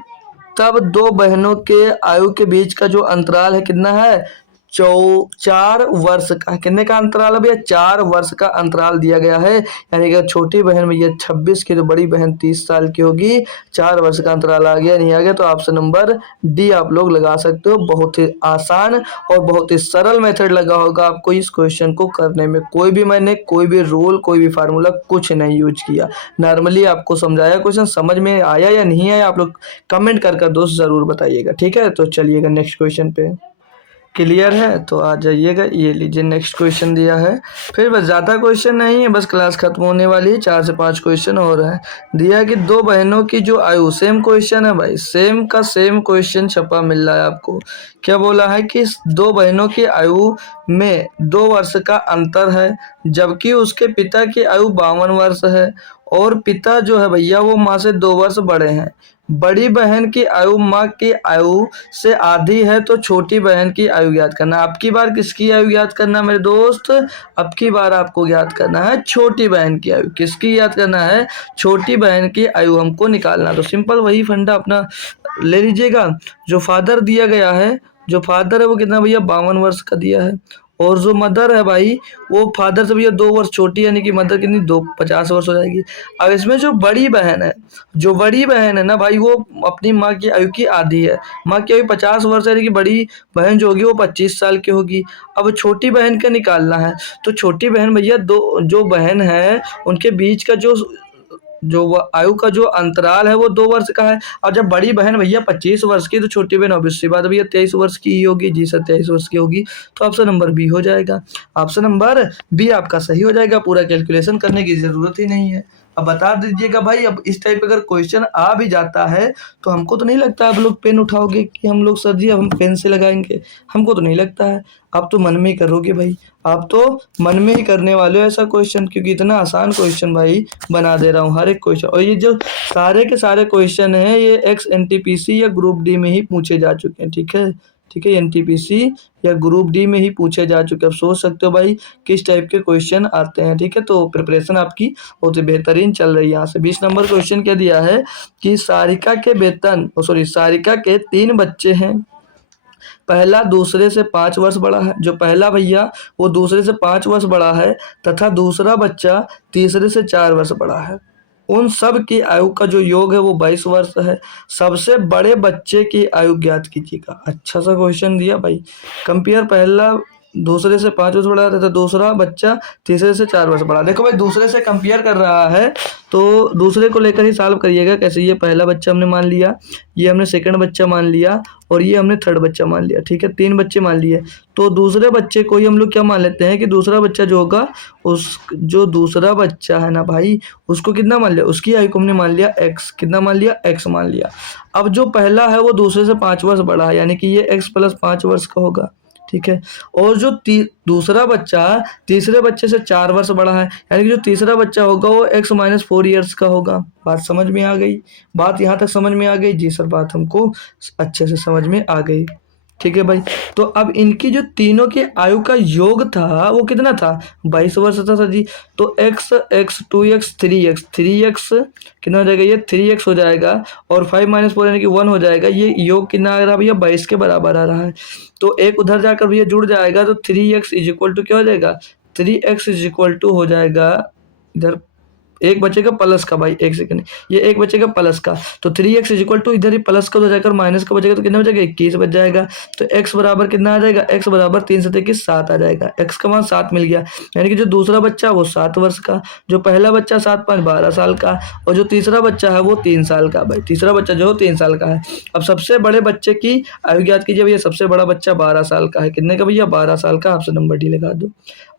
तब दो बहनों के आयु के बीच का जो अंतराल है कितना है, 4 वर्ष का। कितने का अंतराल है भैया, 4 वर्ष का अंतराल दिया गया है। यानी कि छोटी बहन भैया 26 की, तो बड़ी बहन 30 साल की होगी। 4 वर्ष का अंतराल आ गया, नहीं आ गया तो ऑप्शन नंबर डी आप लोग लगा सकते हो। बहुत ही आसान और बहुत ही सरल मेथड लगा होगा आपको इस क्वेश्चन को करने में। मैंने कोई भी रूल, कोई भी फार्मूला कुछ नहीं यूज किया, नॉर्मली आपको समझाया। क्वेश्चन समझ में आया या नहीं आया आप लोग कमेंट कर दोस्त जरूर बताइएगा, ठीक है। तो चलिएगा नेक्स्ट क्वेश्चन पे। क्लियर है? तो आ जाइएगा। ये लीजिए नेक्स्ट क्वेश्चन दिया है। फिर बस ज़्यादा क्वेश्चन नहीं है, बस क्लास खत्म होने वाली है, 4 से 5 क्वेश्चन और है। दिया है कि 2 बहनों की जो आयु, सेम क्वेश्चन है भाई, सेम का सेम क्वेश्चन छपा मिल रहा है आपको। क्या बोला है कि 2 बहनों की आयु में 2 वर्ष का अंतर है, जबकि उसके पिता की आयु 52 वर्ष है और पिता जो है भैया वो माँ से 2 वर्ष बड़े हैं। बड़ी बहन की आयु माँ की आयु से आधी है, तो छोटी बहन की आयु ज्ञात करना। अब की बार किसकी आयु ज्ञात करना मेरे दोस्त? अब की बार आपको ज्ञात करना है छोटी बहन की आयु। किसकी ज्ञात करना है? छोटी बहन की आयु हमको निकालना। तो सिंपल वही फंडा अपना ले लीजिएगा। जो फादर दिया गया है, जो फादर है वो कितना भैया 52 वर्ष का दिया है, और जो मदर है भाई वो फादर से भैया 2 वर्ष छोटी, यानी कि मदर कितनी 50 वर्ष हो जाएगी। अब इसमें जो बड़ी बहन है, जो बड़ी बहन है ना भाई, वो अपनी माँ की आयु की आधी है। माँ की आयु 50 वर्ष है, यानी कि बड़ी बहन जो होगी वो 25 साल की होगी। अब छोटी बहन का निकालना है, तो छोटी बहन भैया दो जो बहन है उनके बीच का जो आयु का जो अंतराल है वो 2 वर्ष का है। और जब बड़ी बहन भैया 25 वर्ष की, तो छोटी बहन ऑब्वियस सी बात भैया 23 वर्ष की ही होगी। जी सर 23 वर्ष की होगी। तो ऑप्शन नंबर बी हो जाएगा। ऑप्शन नंबर बी आपका सही हो जाएगा। पूरा कैलकुलेशन करने की जरूरत ही नहीं है। अब बता दीजिएगा भाई, अब इस टाइप अगर क्वेश्चन आ भी जाता है तो हमको तो नहीं लगता आप लोग पेन उठाओगे कि हम लोग सर जी अब हम पेन से लगाएंगे। हमको तो नहीं लगता है। आप तो मन में ही करोगे भाई, आप तो मन में ही करने वाले हो ऐसा क्वेश्चन, क्योंकि इतना आसान क्वेश्चन भाई बना दे रहा हूँ हर एक क्वेश्चन। और ये जो सारे के सारे क्वेश्चन हैं ये एक्स एनटीपीसी या ग्रुप डी में ही पूछे जा चुके हैं। ठीक है, ठीक है, एनटीपीसी या ग्रुप डी में ही पूछे जा चुके हैं। अब सोच सकते हो भाई किस टाइप के क्वेश्चन आते हैं। ठीक है, तो प्रिपरेशन आपकी बहुत ही बेहतरीन चल रही है। यहाँ से 20 नंबर क्वेश्चन क्या दिया है कि सारिका के 3 बच्चे हैं। पहला दूसरे से 5 वर्ष बड़ा है। जो पहला भैया वो दूसरे से 5 वर्ष बड़ा है, तथा दूसरा बच्चा तीसरे से 4 वर्ष बड़ा है। उन सब की आयु का जो योग है वो 22 वर्ष है। सबसे बड़े बच्चे की आयु ज्ञात कीजिएगा। अच्छा सा क्वेश्चन दिया भाई। कंपेयर, पहला दूसरे से 5 वर्ष बड़ा तथा दूसरा बच्चा तीसरे से 4 वर्ष बड़ा। देखो भाई दूसरे से कंपेयर कर रहा है, तो दूसरे को लेकर ही सॉल्व करिएगा। कैसे? ये पहला बच्चा हमने मान लिया, ये हमने सेकंड बच्चा मान लिया, और ये हमने थर्ड बच्चा मान लिया। ठीक है, 3 बच्चे मान लिए। तो दूसरे बच्चे को ही हम लोग क्या मान लेते हैं कि दूसरा बच्चा जो होगा, उस जो दूसरा बच्चा है ना भाई, उसको कितना मान लिया? उसकी आयु को हमने मान लिया x। कितना मान लिया? x मान लिया। अब जो पहला है वो दूसरे से 5 वर्ष बड़ा है, यानी कि ये x प्लस 5 वर्ष का होगा। ठीक है, और जो दूसरा बच्चा तीसरे बच्चे से 4 वर्ष बड़ा है, यानी कि जो तीसरा बच्चा होगा वो x माइनस 4 ईयर्स का होगा। बात समझ में आ गई? बात यहाँ तक समझ में आ गई? जी सर, बात हमको अच्छे से समझ में आ गई। ठीक है भाई, तो अब इनकी जो तीनों की आयु का योग था वो कितना था? 22 वर्ष था सर जी। तो x 2x 3x कितना हो जाएगा? ये 3x हो जाएगा, और 5 माइनस 4 यानी कि 1 हो जाएगा। ये योग कितना आ रहा है भैया? 22 के बराबर आ रहा है। तो एक उधर जाकर भैया जुड़ जाएगा, तो 3x इज इक्वल टू क्या हो जाएगा? 3x इज इक्वल टू हो जाएगा, इधर एक बचेगा प्लस का भाई, एक सेकंड, ये एक बचेगा प्लस का, तो 3x इज इक्वल टू इधर ही प्लस का हो जाएगा, माइनस का बचेगा, तो कितना बचेगा? 21 बच जाएगा। तो x बराबर कितना आ जाएगा? x बराबर 3 से 21 7 आ जाएगा। x का मान 7 मिल गया, यानी कि जो दूसरा बच्चा वो 7 वर्ष का, जो पहला बच्चा 7 5 12 साल का, और जो तीसरा बच्चा है वो 3 साल का। भाई तीसरा बच्चा जो 3 साल का है। अब सबसे बड़े बच्चे की आयु ज्ञात कीजिए भैया। सबसे बड़ा बच्चा 12 साल का है। कितने का भैया? 12 साल का। ऑप्शन नंबर डी लगा दो,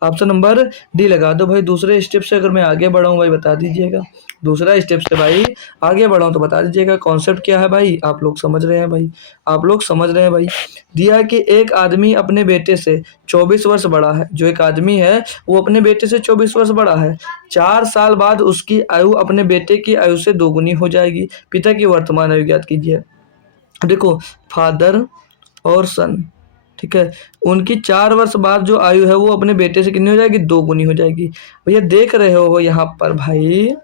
ऑप्शन नंबर डी लगा दो भाई। दूसरे स्टेप से अगर मैं आगे बढ़ाऊँ भाई बता दीजिएगा। दूसरा स्टेप से भाई आगे बढ़ाऊँ तो बता दीजिएगा। कॉन्सेप्ट क्या है भाई? आप लोग समझ रहे हैं भाई, आप लोग समझ रहे हैं भाई। दिया है कि एक आदमी अपने बेटे से 24 वर्ष बड़ा है। जो एक आदमी है वो अपने बेटे से 24 वर्ष बड़ा है। 4 साल बाद उसकी आयु अपने बेटे की आयु से दोगुनी हो जाएगी। पिता की वर्तमान आयु ज्ञात कीजिए। देखो, फादर और सन, ठीक है, उनकी 4 वर्ष बाद जो आयु है वो अपने बेटे से कितनी हो जाएगी? 2 गुनी हो जाएगी। भैया देख रहे हो यहाँ पर भाई,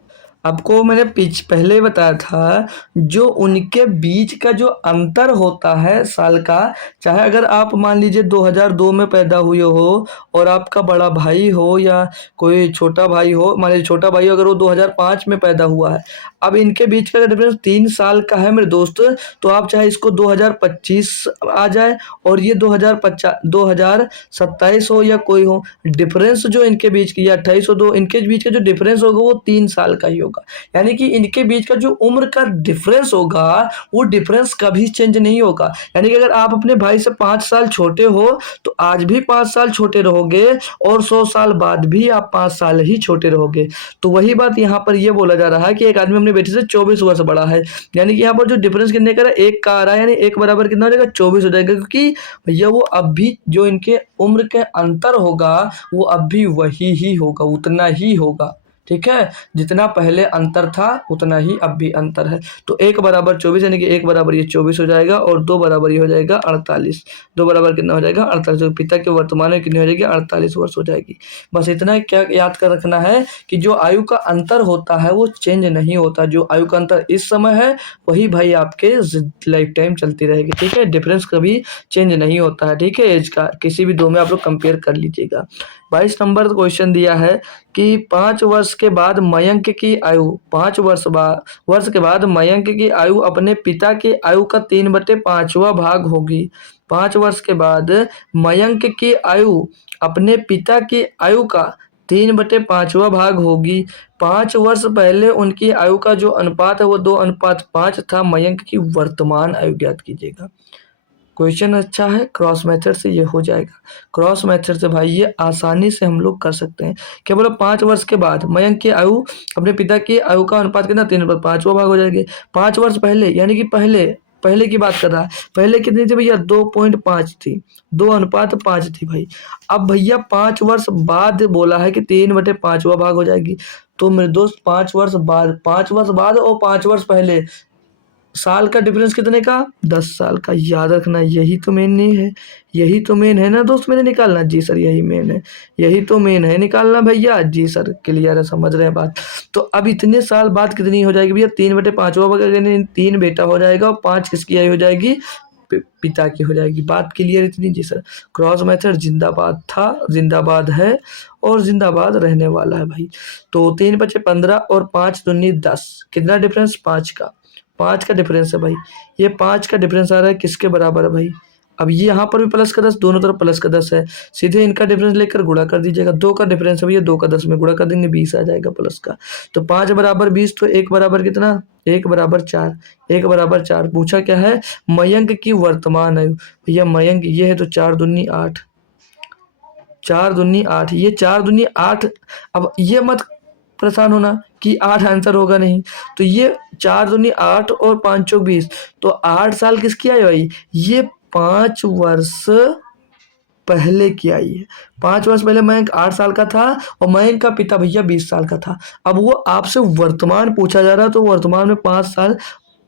आपको मैंने पहले ही बताया था, जो उनके बीच का जो अंतर होता है साल का, चाहे अगर आप मान लीजिए 2002 में पैदा हुए हो और आपका बड़ा भाई हो या कोई छोटा भाई हो, मान लीजिए छोटा भाई अगर वो 2005 में पैदा हुआ है, अब इनके बीच का डिफरेंस 3 साल का है मेरे दोस्त। तो आप चाहे इसको 2025 आ जाए और ये 2027 हो या कोई हो, डिफरेंस जो इनके बीच की या 28 हो, इनके बीच का जो डिफरेंस होगा वो 3 साल का ही होगा। होगा। यानी कि इनके बीच का जो उम्र का डिफरेंस होगा वो डिफरेंस कभी चेंज नहीं होगा। यानी कि अगर आप अपने भाई से 5 साल छोटे हो तो आज भी 5 साल छोटे रहोगे और 100 साल बाद भी आप 5 साल ही छोटे रहोगे। तो वही बात यहाँ पर ये बोला जा रहा है कि एक आदमी अपनी बेटी से 24 वर्ष बड़ा है। यानी कि यहाँ पर जो डिफरेंस कितने का है, 1 का आ रहा है, यानी 1 बराबर कितना हो जाएगा, 24 हो जाएगा, क्योंकि भैया वो अब भी जो इनके उम्र के अंतर होगा वो अब भी वही ही होगा, उतना ही होगा। ठीक है, जितना पहले अंतर था उतना ही अब भी अंतर है। तो 1 बराबर 24 यानी कि 1 बराबर ये 24 हो जाएगा और 2 बराबर ये हो जाएगा 48। 2 बराबर कितना हो जाएगा, 48। तो पिता के वर्तमान में कितनी हो जाएगी, 48 वर्ष हो जाएगी। बस इतना क्या याद कर रखना है कि जो आयु का अंतर होता है वो चेंज नहीं होता। जो आयु का अंतर इस समय है वही भाई आपके लाइफ टाइम चलती रहेगी। ठीक है, डिफरेंस कभी चेंज नहीं होता है। ठीक है, एज का किसी भी दो में आप लोग कंपेयर कर लीजिएगा। 22 नंबर क्वेश्चन दिया है कि 5 वर्ष के बाद मयंक की आयु 5 वर्ष के बाद मयंक की आयु अपने पिता की आयु का 3/5वां भाग होगी। 5 वर्ष के बाद मयंक की आयु अपने पिता की आयु का 3/5वां भाग होगी। 5 वर्ष पहले उनकी आयु का जो अनुपात है वो 2:5 था। मयंक की वर्तमान आयु ज्ञात कीजिएगा। क्वेश्चन अच्छा है, क्रॉस मेथड से ये हो जाएगा। क्रॉस मेथड से भाई ये आसानी से हम लोग कर सकते हैं। क्या बोला, 5 वर्ष के बाद मयंक की आयु अपने पिता की आयु का अनुपात कितना, 3/5वां भाग हो जाएगी। 5 वर्ष पहले यानी कि पहले की बात कर रहा है। पहले कितनी थी भैया, 2.5 थी, 2:5 थी भाई। अब भैया 5 वर्ष बाद बोला है कि 3/5वां भाग हो जाएगी। तो मेरे दोस्त 5 वर्ष बाद और 5 वर्ष पहले साल का डिफरेंस कितने का, 10 साल का। याद रखना, यही तो मेन नहीं है, यही तो मेन है ना दोस्त, मैंने निकालना। जी सर यही मेन है, यही तो मेन है निकालना भैया। जी सर क्लियर है, समझ रहे हैं बात। तो अब इतने साल बाद कितनी हो जाएगी भैया, 3/5वां भाग, 3 बेटा हो जाएगा और 5 किसकी आई हो जाएगी, पिता की हो जाएगी। बात क्लियर इतनी। जी सर, क्रॉस मेथड जिंदाबाद था, जिंदाबाद है और जिंदाबाद रहने वाला है भाई। तो 3×5 = 15 और 5×2 = 10। कितना डिफरेंस, 5 का डिफरेंस है भाई। ये 5 का डिफरेंस आ रहा है किसके बराबर है भाई, अब ये यहाँ पर भी प्लस का 10, दोनों तरफ प्लस का 10 है, सीधे इनका डिफरेंस लेकर गुणा कर दीजिएगा। 2 का डिफरेंस है भैया, 2 का 10 में गुणा कर देंगे 20 आ जाएगा प्लस का। तो 5 बराबर 20, तो 1 बराबर कितना, 1 बराबर 4। 1 बराबर 4 पूछा क्या है, मयंक की वर्तमान आयु। भैया मयंक ये है तो 4×2 = 8, 4×2 = 8, ये 4×2 = 8। अब ये मत परेशान होना कि 8 आंसर होगा नहीं, तो ये 4×2 = 8 और 5×4 = 20, तो 8 साल किसकी आई भाई, ये 5 वर्ष पहले की आई है। 5 वर्ष पहले मयंक 8 साल का था और मयंक का पिता भैया 20 साल का था। अब वो आपसे वर्तमान पूछा जा रहा है, तो वर्तमान में 5 साल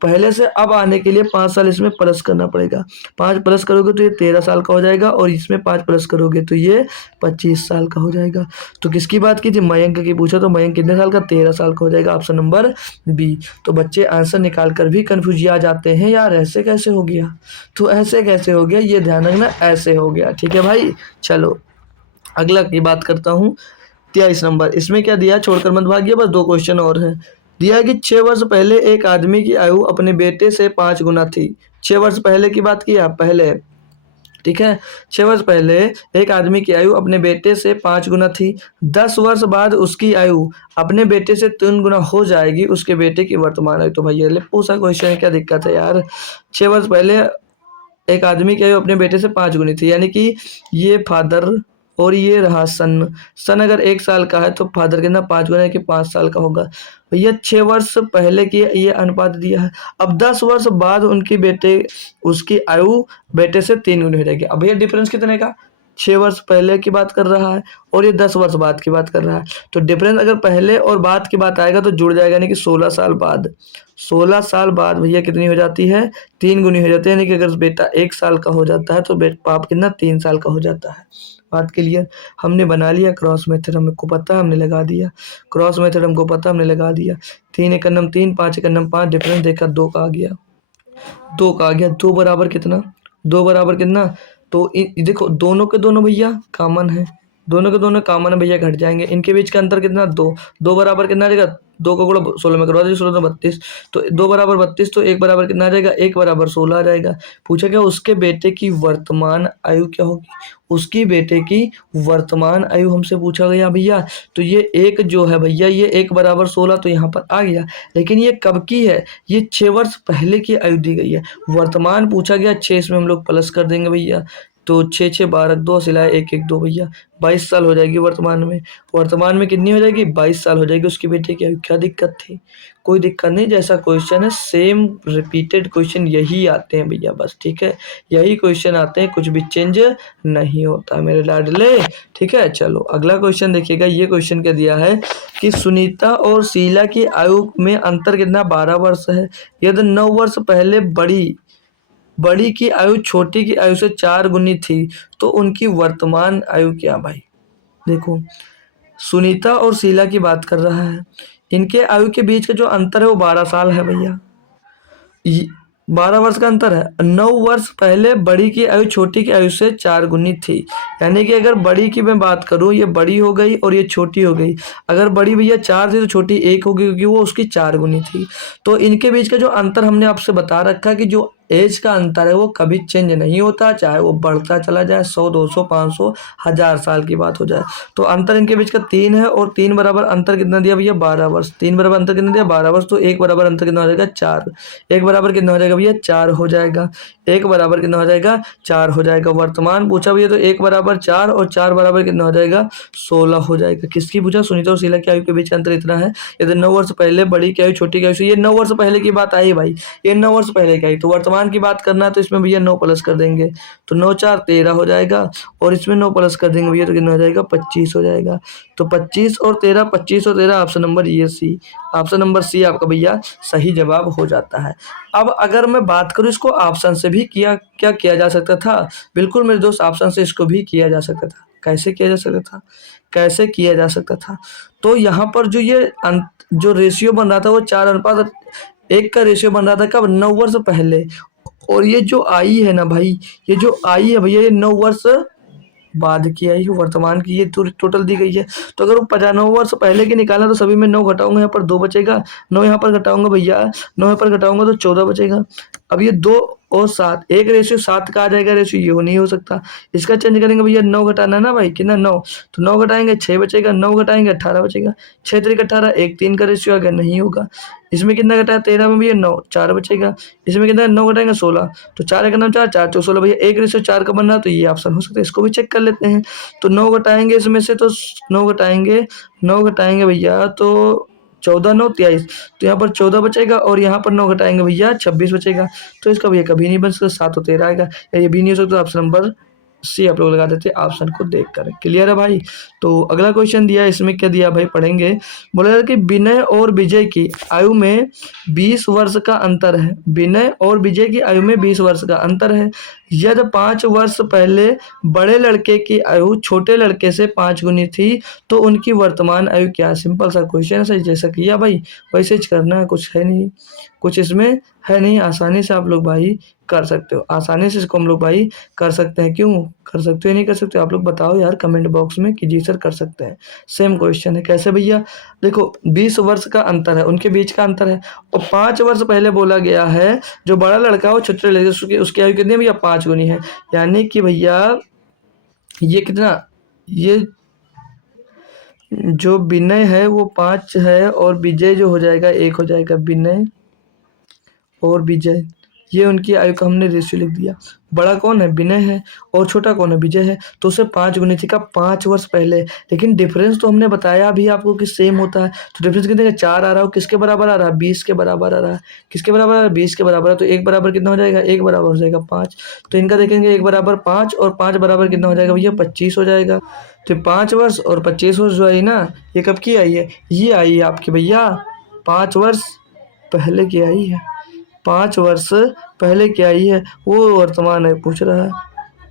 पहले से अब आने के लिए 5 साल इसमें प्लस करना पड़ेगा। 5 प्लस करोगे तो ये 13 साल का हो जाएगा और इसमें 5 प्लस करोगे तो ये 25 साल का हो जाएगा। तो किसकी बात की थी, मयंक की पूछा, तो मयंक कितने साल का, 13 साल का हो जाएगा। Option number B. तो बच्चे आंसर निकाल कर भी कन्फ्यूजिया जाते हैं, यार ऐसे कैसे हो गया, तो ऐसे कैसे हो गया, ये ध्यान रखना, ऐसे हो गया। ठीक है भाई, चलो अगला की बात करता हूँ। 23 नंबर, इसमें क्या दिया, छोड़कर मत भागिए, बस 2 क्वेश्चन और हैं। दिया है कि 6 वर्ष पहले एक आदमी की आयु अपने बेटे से 5 गुना थी। 6 वर्ष पहले की बात की आप, पहले, ठीक है, 6 वर्ष पहले एक आदमी की आयु अपने बेटे से 5 गुना थी। 10 वर्ष बाद उसकी आयु अपने बेटे से 3 गुना हो जाएगी, उसके बेटे की वर्तमान आयु। तो भैया ले पूछा क्वेश्चन है, क्या दिक्कत है यार। 6 वर्ष पहले एक आदमी की आयु अपने बेटे से 5 गुनी थी, यानी कि ये फादर और ये रहा सन अगर 1 साल का है तो फादर कितना 5 गुना है कि 5 साल का होगा। भैया 6 वर्ष पहले की ये अनुपात दिया है। अब 10 वर्ष बाद उसकी आयु बेटे से 3 गुनी हो जाएगी। अब भैया डिफरेंस कितने का, 6 वर्ष पहले की बात कर रहा है और ये 10 वर्ष बाद की बात कर रहा है। तो डिफरेंस अगर पहले और बाद की बात आएगा तो जुड़ जाएगा, यानी कि 16 साल बाद। 16 साल बाद भैया कितनी हो जाती है, 3 गुनी हो जाती है। यानी कि अगर बेटा 1 साल का हो जाता है तो बाप कितना 3 साल का हो जाता है। बात क्लियर, हमने बना लिया क्रॉस मेथड, हमको पता, हमने लगा दिया क्रॉस मेथड, हमको पता, हमने लगा दिया। 3 × 3 = 3, 5 × 9 = 5, डिफरेंस देखा 2 का आ गया, 2 का आ गया। 2 बराबर कितना, 2 बराबर कितना, तो देखो दोनों के दोनों भैया कॉमन है, दोनों के दोनों कॉमन है भैया, घट जाएंगे। इनके बीच का अंतर कितना, 2, 2 बराबर कितना रहेगा, 2 का गुणा 16 में करवा दीजिए, 16 तो 32, तो 2 बराबर 32, तो 1 बराबर कितना आ जाएगा, 1 बराबर 16 आ जाएगा। पूछा क्या उसके बेटे की वर्तमान आयु क्या होगी, उसकी बेटे की वर्तमान आयु हमसे पूछा गया भैया। तो ये 1 जो है भैया, ये 1 बराबर 16 तो यहाँ पर आ गया, लेकिन ये कब की है, ये 6 वर्ष पहले की आयु दी गई है। वर्तमान पूछा गया 6, इसमें हम लोग प्लस कर देंगे भैया, तो 6 6 12 2 सिलाए 1 1 2 भैया 22 साल हो जाएगी वर्तमान में। वर्तमान में कितनी हो जाएगी, 22 साल हो जाएगी उसकी बेटे की आयु। क्या दिक्कत थी, कोई दिक्कत नहीं, जैसा क्वेश्चन है सेम रिपीटेड क्वेश्चन यही आते हैं भैया बस, ठीक है, यही क्वेश्चन आते हैं, कुछ भी चेंज नहीं होता मेरे लाडले, ठीक है। चलो अगला क्वेश्चन देखिएगा, ये क्वेश्चन क्या दिया है कि सुनीता और शीला की आयु में अंतर कितना, 12 वर्ष है। यदि 9 वर्ष पहले बड़ी की आयु छोटी की आयु से 4 गुनी थी तो उनकी वर्तमान आयु क्या भाई। देखो सुनीता और शीला की बात कर रहा है, इनके आयु के बीच का जो अंतर है वो 12 साल है भैया, 12 वर्ष का अंतर है। 9 वर्ष पहले बड़ी की आयु छोटी की आयु से 4 गुनी थी, यानी कि अगर बड़ी की मैं बात करूं, ये बड़ी हो गई और ये छोटी हो गई। अगर बड़ी भैया 4 थी तो छोटी 1 होगी, क्योंकि वो उसकी 4 गुनी थी। तो इनके बीच का जो अंतर हमने आपसे बता रखा कि जो एज का अंतर है वो कभी चेंज नहीं होता, चाहे वो बढ़ता चला जाए, 100 200 500 1000 साल की बात हो जाए। तो अंतर इनके बीच का 3 है, और 3 बराबर अंतर कितना दिया भैया, 12 वर्ष। 3 बराबर अंतर कितना दिया, 12 वर्ष, तो 1 बराबर अंतर कितना हो जाएगा, 4। 1 बराबर कितना हो जाएगा भैया, 4 हो जाएगा। 1 बराबर कितना हो जाएगा, 4 हो जाएगा। वर्तमान पूछा भैया, तो 1 बराबर 4 और 4 बराबर कितना हो जाएगा, 16 हो जाएगा। किसकी पूछा, सुनीता और शीला की आयु के बीच का अंतर इतना है। यदि 9 वर्ष पहले बड़ी की आयु छोटी की आयु से, ये 9 वर्ष पहले की बात आई भाई, ये 9 वर्ष पहले की आई, तो वर्तमान की बात करना है तो इसमें भैया 9 प्लस कर देंगे, तो 9 4 13 हो जाएगा, और इसमें 9 प्लस कर देंगे भैया तो कितना हो जाएगा, 25 हो जाएगा। तो 25 और 13, 25 और 13, ऑप्शन नंबर ये सी, ऑप्शन नंबर सी आपका भैया सही जवाब हो जाता है। अब अगर मैं बात करूं, इसको ऑप्शन से भी क्या किया जा सकता था, बिल्कुल मेरे दोस्त, ऑप्शन से इसको भी किया जा सकता था। कैसे किया जा सकता था, कैसे किया जा सकता था, तो यहाँ पर जो ये जो रेशियो बन रहा था वो 4:1 का रेशियो बन रहा था, कब, 9 वर्ष पहले। और ये जो आई है ना भाई, ये जो आई है भैया, ये 9 वर्ष बाद की आई है, वर्तमान की ये टोटल दी गई है। तो अगर वो 95 वर्ष पहले की निकालना, तो सभी में 9 घटाऊंगा, यहाँ पर 2 बचेगा, 9 यहाँ पर घटाऊंगा भैया, 9 यहाँ पर घटाऊंगा तो 14 बचेगा। अब ये 2 और 7, 1 रेशियो 7 का आ जाएगा रेशियो, ये नहीं हो सकता। इसका चेंज करेंगे भैया, 9 घटाना है ना भाई, कितना 9, तो 9 घटाएंगे 6 बचेगा, 9 घटाएंगे 18 बचेगा, 6 3 18, 1 3 का रेशियो अगर नहीं होगा। इसमें कितना घटाया, 13 में भैया 9, 4 बचेगा। इसमें कितना, 9 घटाएंगे 16, तो 4 1 9 4, 4 4 16 भैया, 1 रेशियो 4 का बन रहा है, तो ये ऑप्शन हो सकता है, इसको भी चेक कर लेते हैं। तो 9 घटाएंगे इसमें से, तो 9 घटाएंगे भैया, तो 14 9 23, तो यहाँ पर 14 बचेगा, और यहाँ पर 9 घटाएंगे भैया 26 बचेगा। तो इसका भैया कभी नहीं बन सकता, 7 और 13 आएगा, या ये भी नहीं हो सकता। ऑप्शन नंबर सी आप लोग लगा देते ऑप्शन को देख कर। क्लियर है भाई। तो अगला क्वेश्चन दिया, इसमें क्या दिया भाई, पढ़ेंगे। बोला कि विनय और विजय की आयु में 20 वर्ष का अंतर है। विनय और विजय की आयु में 20 वर्ष का अंतर है। यदि 5 वर्ष पहले बड़े लड़के की आयु छोटे लड़के से 5 गुनी थी तो उनकी वर्तमान आयु क्या। सिंपल सा क्वेश्चन है, जैसा किया भाई वैसे ही करना है, कुछ है नहीं, कुछ इसमें है नहीं, आसानी से आप लोग भाई कर सकते हो, आसानी से इसको हम लोग भाई कर सकते हैं। क्यों कर सकते हो, नहीं कर सकते, आप लोग बताओ यार कमेंट बॉक्स में कि जी सर कर सकते हैं। सेम क्वेश्चन है, कैसे भैया, देखो 20 वर्ष का अंतर है, उनके बीच का अंतर है, और 5 वर्ष पहले बोला गया है जो बड़ा लड़का है वो छोटे लड़के उसकी आयु कितनी है भैया, 5 गुनी है। यानी कि भैया ये कितना, ये जो विनय है वो 5 है, और विजय जो हो जाएगा 1 हो जाएगा। विनय और विजय, ये उनकी आयु का हमने रेशियो लिख दिया। बड़ा कौन है, विनय है, और छोटा कौन है, विजय है। तो उसे 5 गुनी थी का 5 वर्ष पहले, लेकिन डिफरेंस तो हमने बताया अभी आपको कि सेम होता है। तो डिफरेंस कितने का, 4 आ रहा है, किसके बराबर आ रहा है, 20 के बराबर आ रहा है। किसके बराबर आ रहा है, 20 के बराबर है। तो 1 बराबर कितना हो जाएगा, 1 बराबर हो जाएगा 5। तो इनका देखेंगे 1 बराबर 5 और 5 बराबर कितना हो जाएगा भैया, 25 हो जाएगा। तो 5 वर्ष और 25 वर्ष जो आई ना, ये कब की आई है, ये आई है आपकी भैया 5 वर्ष पहले की आई है, 5 वर्ष पहले की आई है। वो वर्तमान आयु पूछ रहा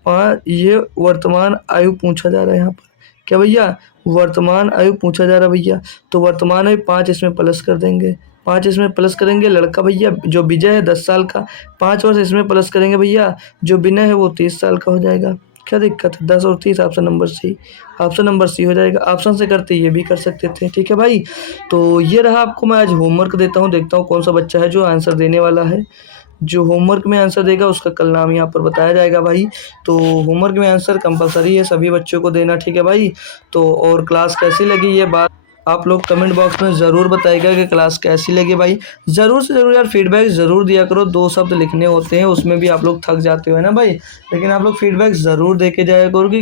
है, ये वर्तमान आयु पूछा जा रहा है यहाँ पर, क्या भैया, वर्तमान आयु पूछा जा रहा है भैया। तो वर्तमान आयु 5 इसमें प्लस कर देंगे, 5 इसमें प्लस करेंगे, लड़का भैया जो विजय है 10 साल का, 5 वर्ष इसमें प्लस करेंगे भैया, जो विनय है वो 30 साल का हो जाएगा। क्या दिक्कत है? 10 और 30 option number C. Option number C हो जाएगा। ऑप्शन से करते ये भी कर सकते थे, ठीक है भाई। तो ये रहा, आपको मैं आज होमवर्क देता हूँ, देखता हूँ कौन सा बच्चा है जो आंसर देने वाला है। जो होमवर्क में आंसर देगा उसका कल नाम यहाँ पर बताया जाएगा भाई। तो होमवर्क में आंसर कंपलसरी है सभी बच्चों को देना, ठीक है भाई। तो और क्लास कैसी लगी ये बात आप लोग कमेंट बॉक्स में ज़रूर बताइएगा कि क्लास कैसी लगी भाई। ज़रूर से ज़रूर यार फीडबैक ज़रूर दिया करो। 2 शब्द लिखने होते हैं, उसमें भी आप लोग थक जाते हो, है ना भाई। लेकिन आप लोग फीडबैक ज़रूर दे के जाया करो कि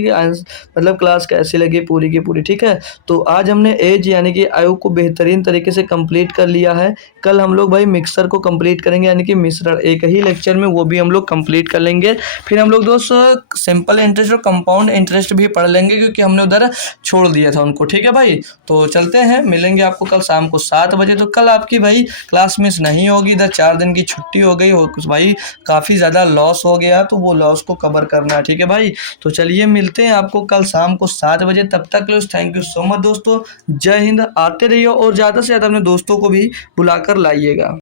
मतलब क्लास कैसी लगी पूरी की पूरी, ठीक है। तो आज हमने एज यानी कि आयु को बेहतरीन तरीके से कंप्लीट कर लिया है। कल हम लोग भाई मिक्सर को कंप्लीट करेंगे, यानी कि मिश्रण एक ही लेक्चर में वो भी हम लोग कंप्लीट कर लेंगे। फिर हम लोग दोस्त सिंपल इंटरेस्ट और कंपाउंड इंटरेस्ट भी पढ़ लेंगे, क्योंकि हमने उधर छोड़ दिया था उनको, ठीक है भाई। तो चलते हैं, मिलेंगे आपको कल शाम को 7 बजे। तो कल आपकी भाई क्लास मिस नहीं होगी, इधर 4 दिन की छुट्टी हो गई हो कुछ भाई, काफ़ी ज़्यादा लॉस हो गया, तो वो लॉस को कवर करना है, ठीक है भाई। तो चलिए मिलते हैं आपको कल शाम को 7 बजे। तब तक के लिए थैंक यू सो मच दोस्तों। जय हिंद। आते रहिए और ज़्यादा से ज़्यादा अपने दोस्तों को भी बुलाकर लाइएगा।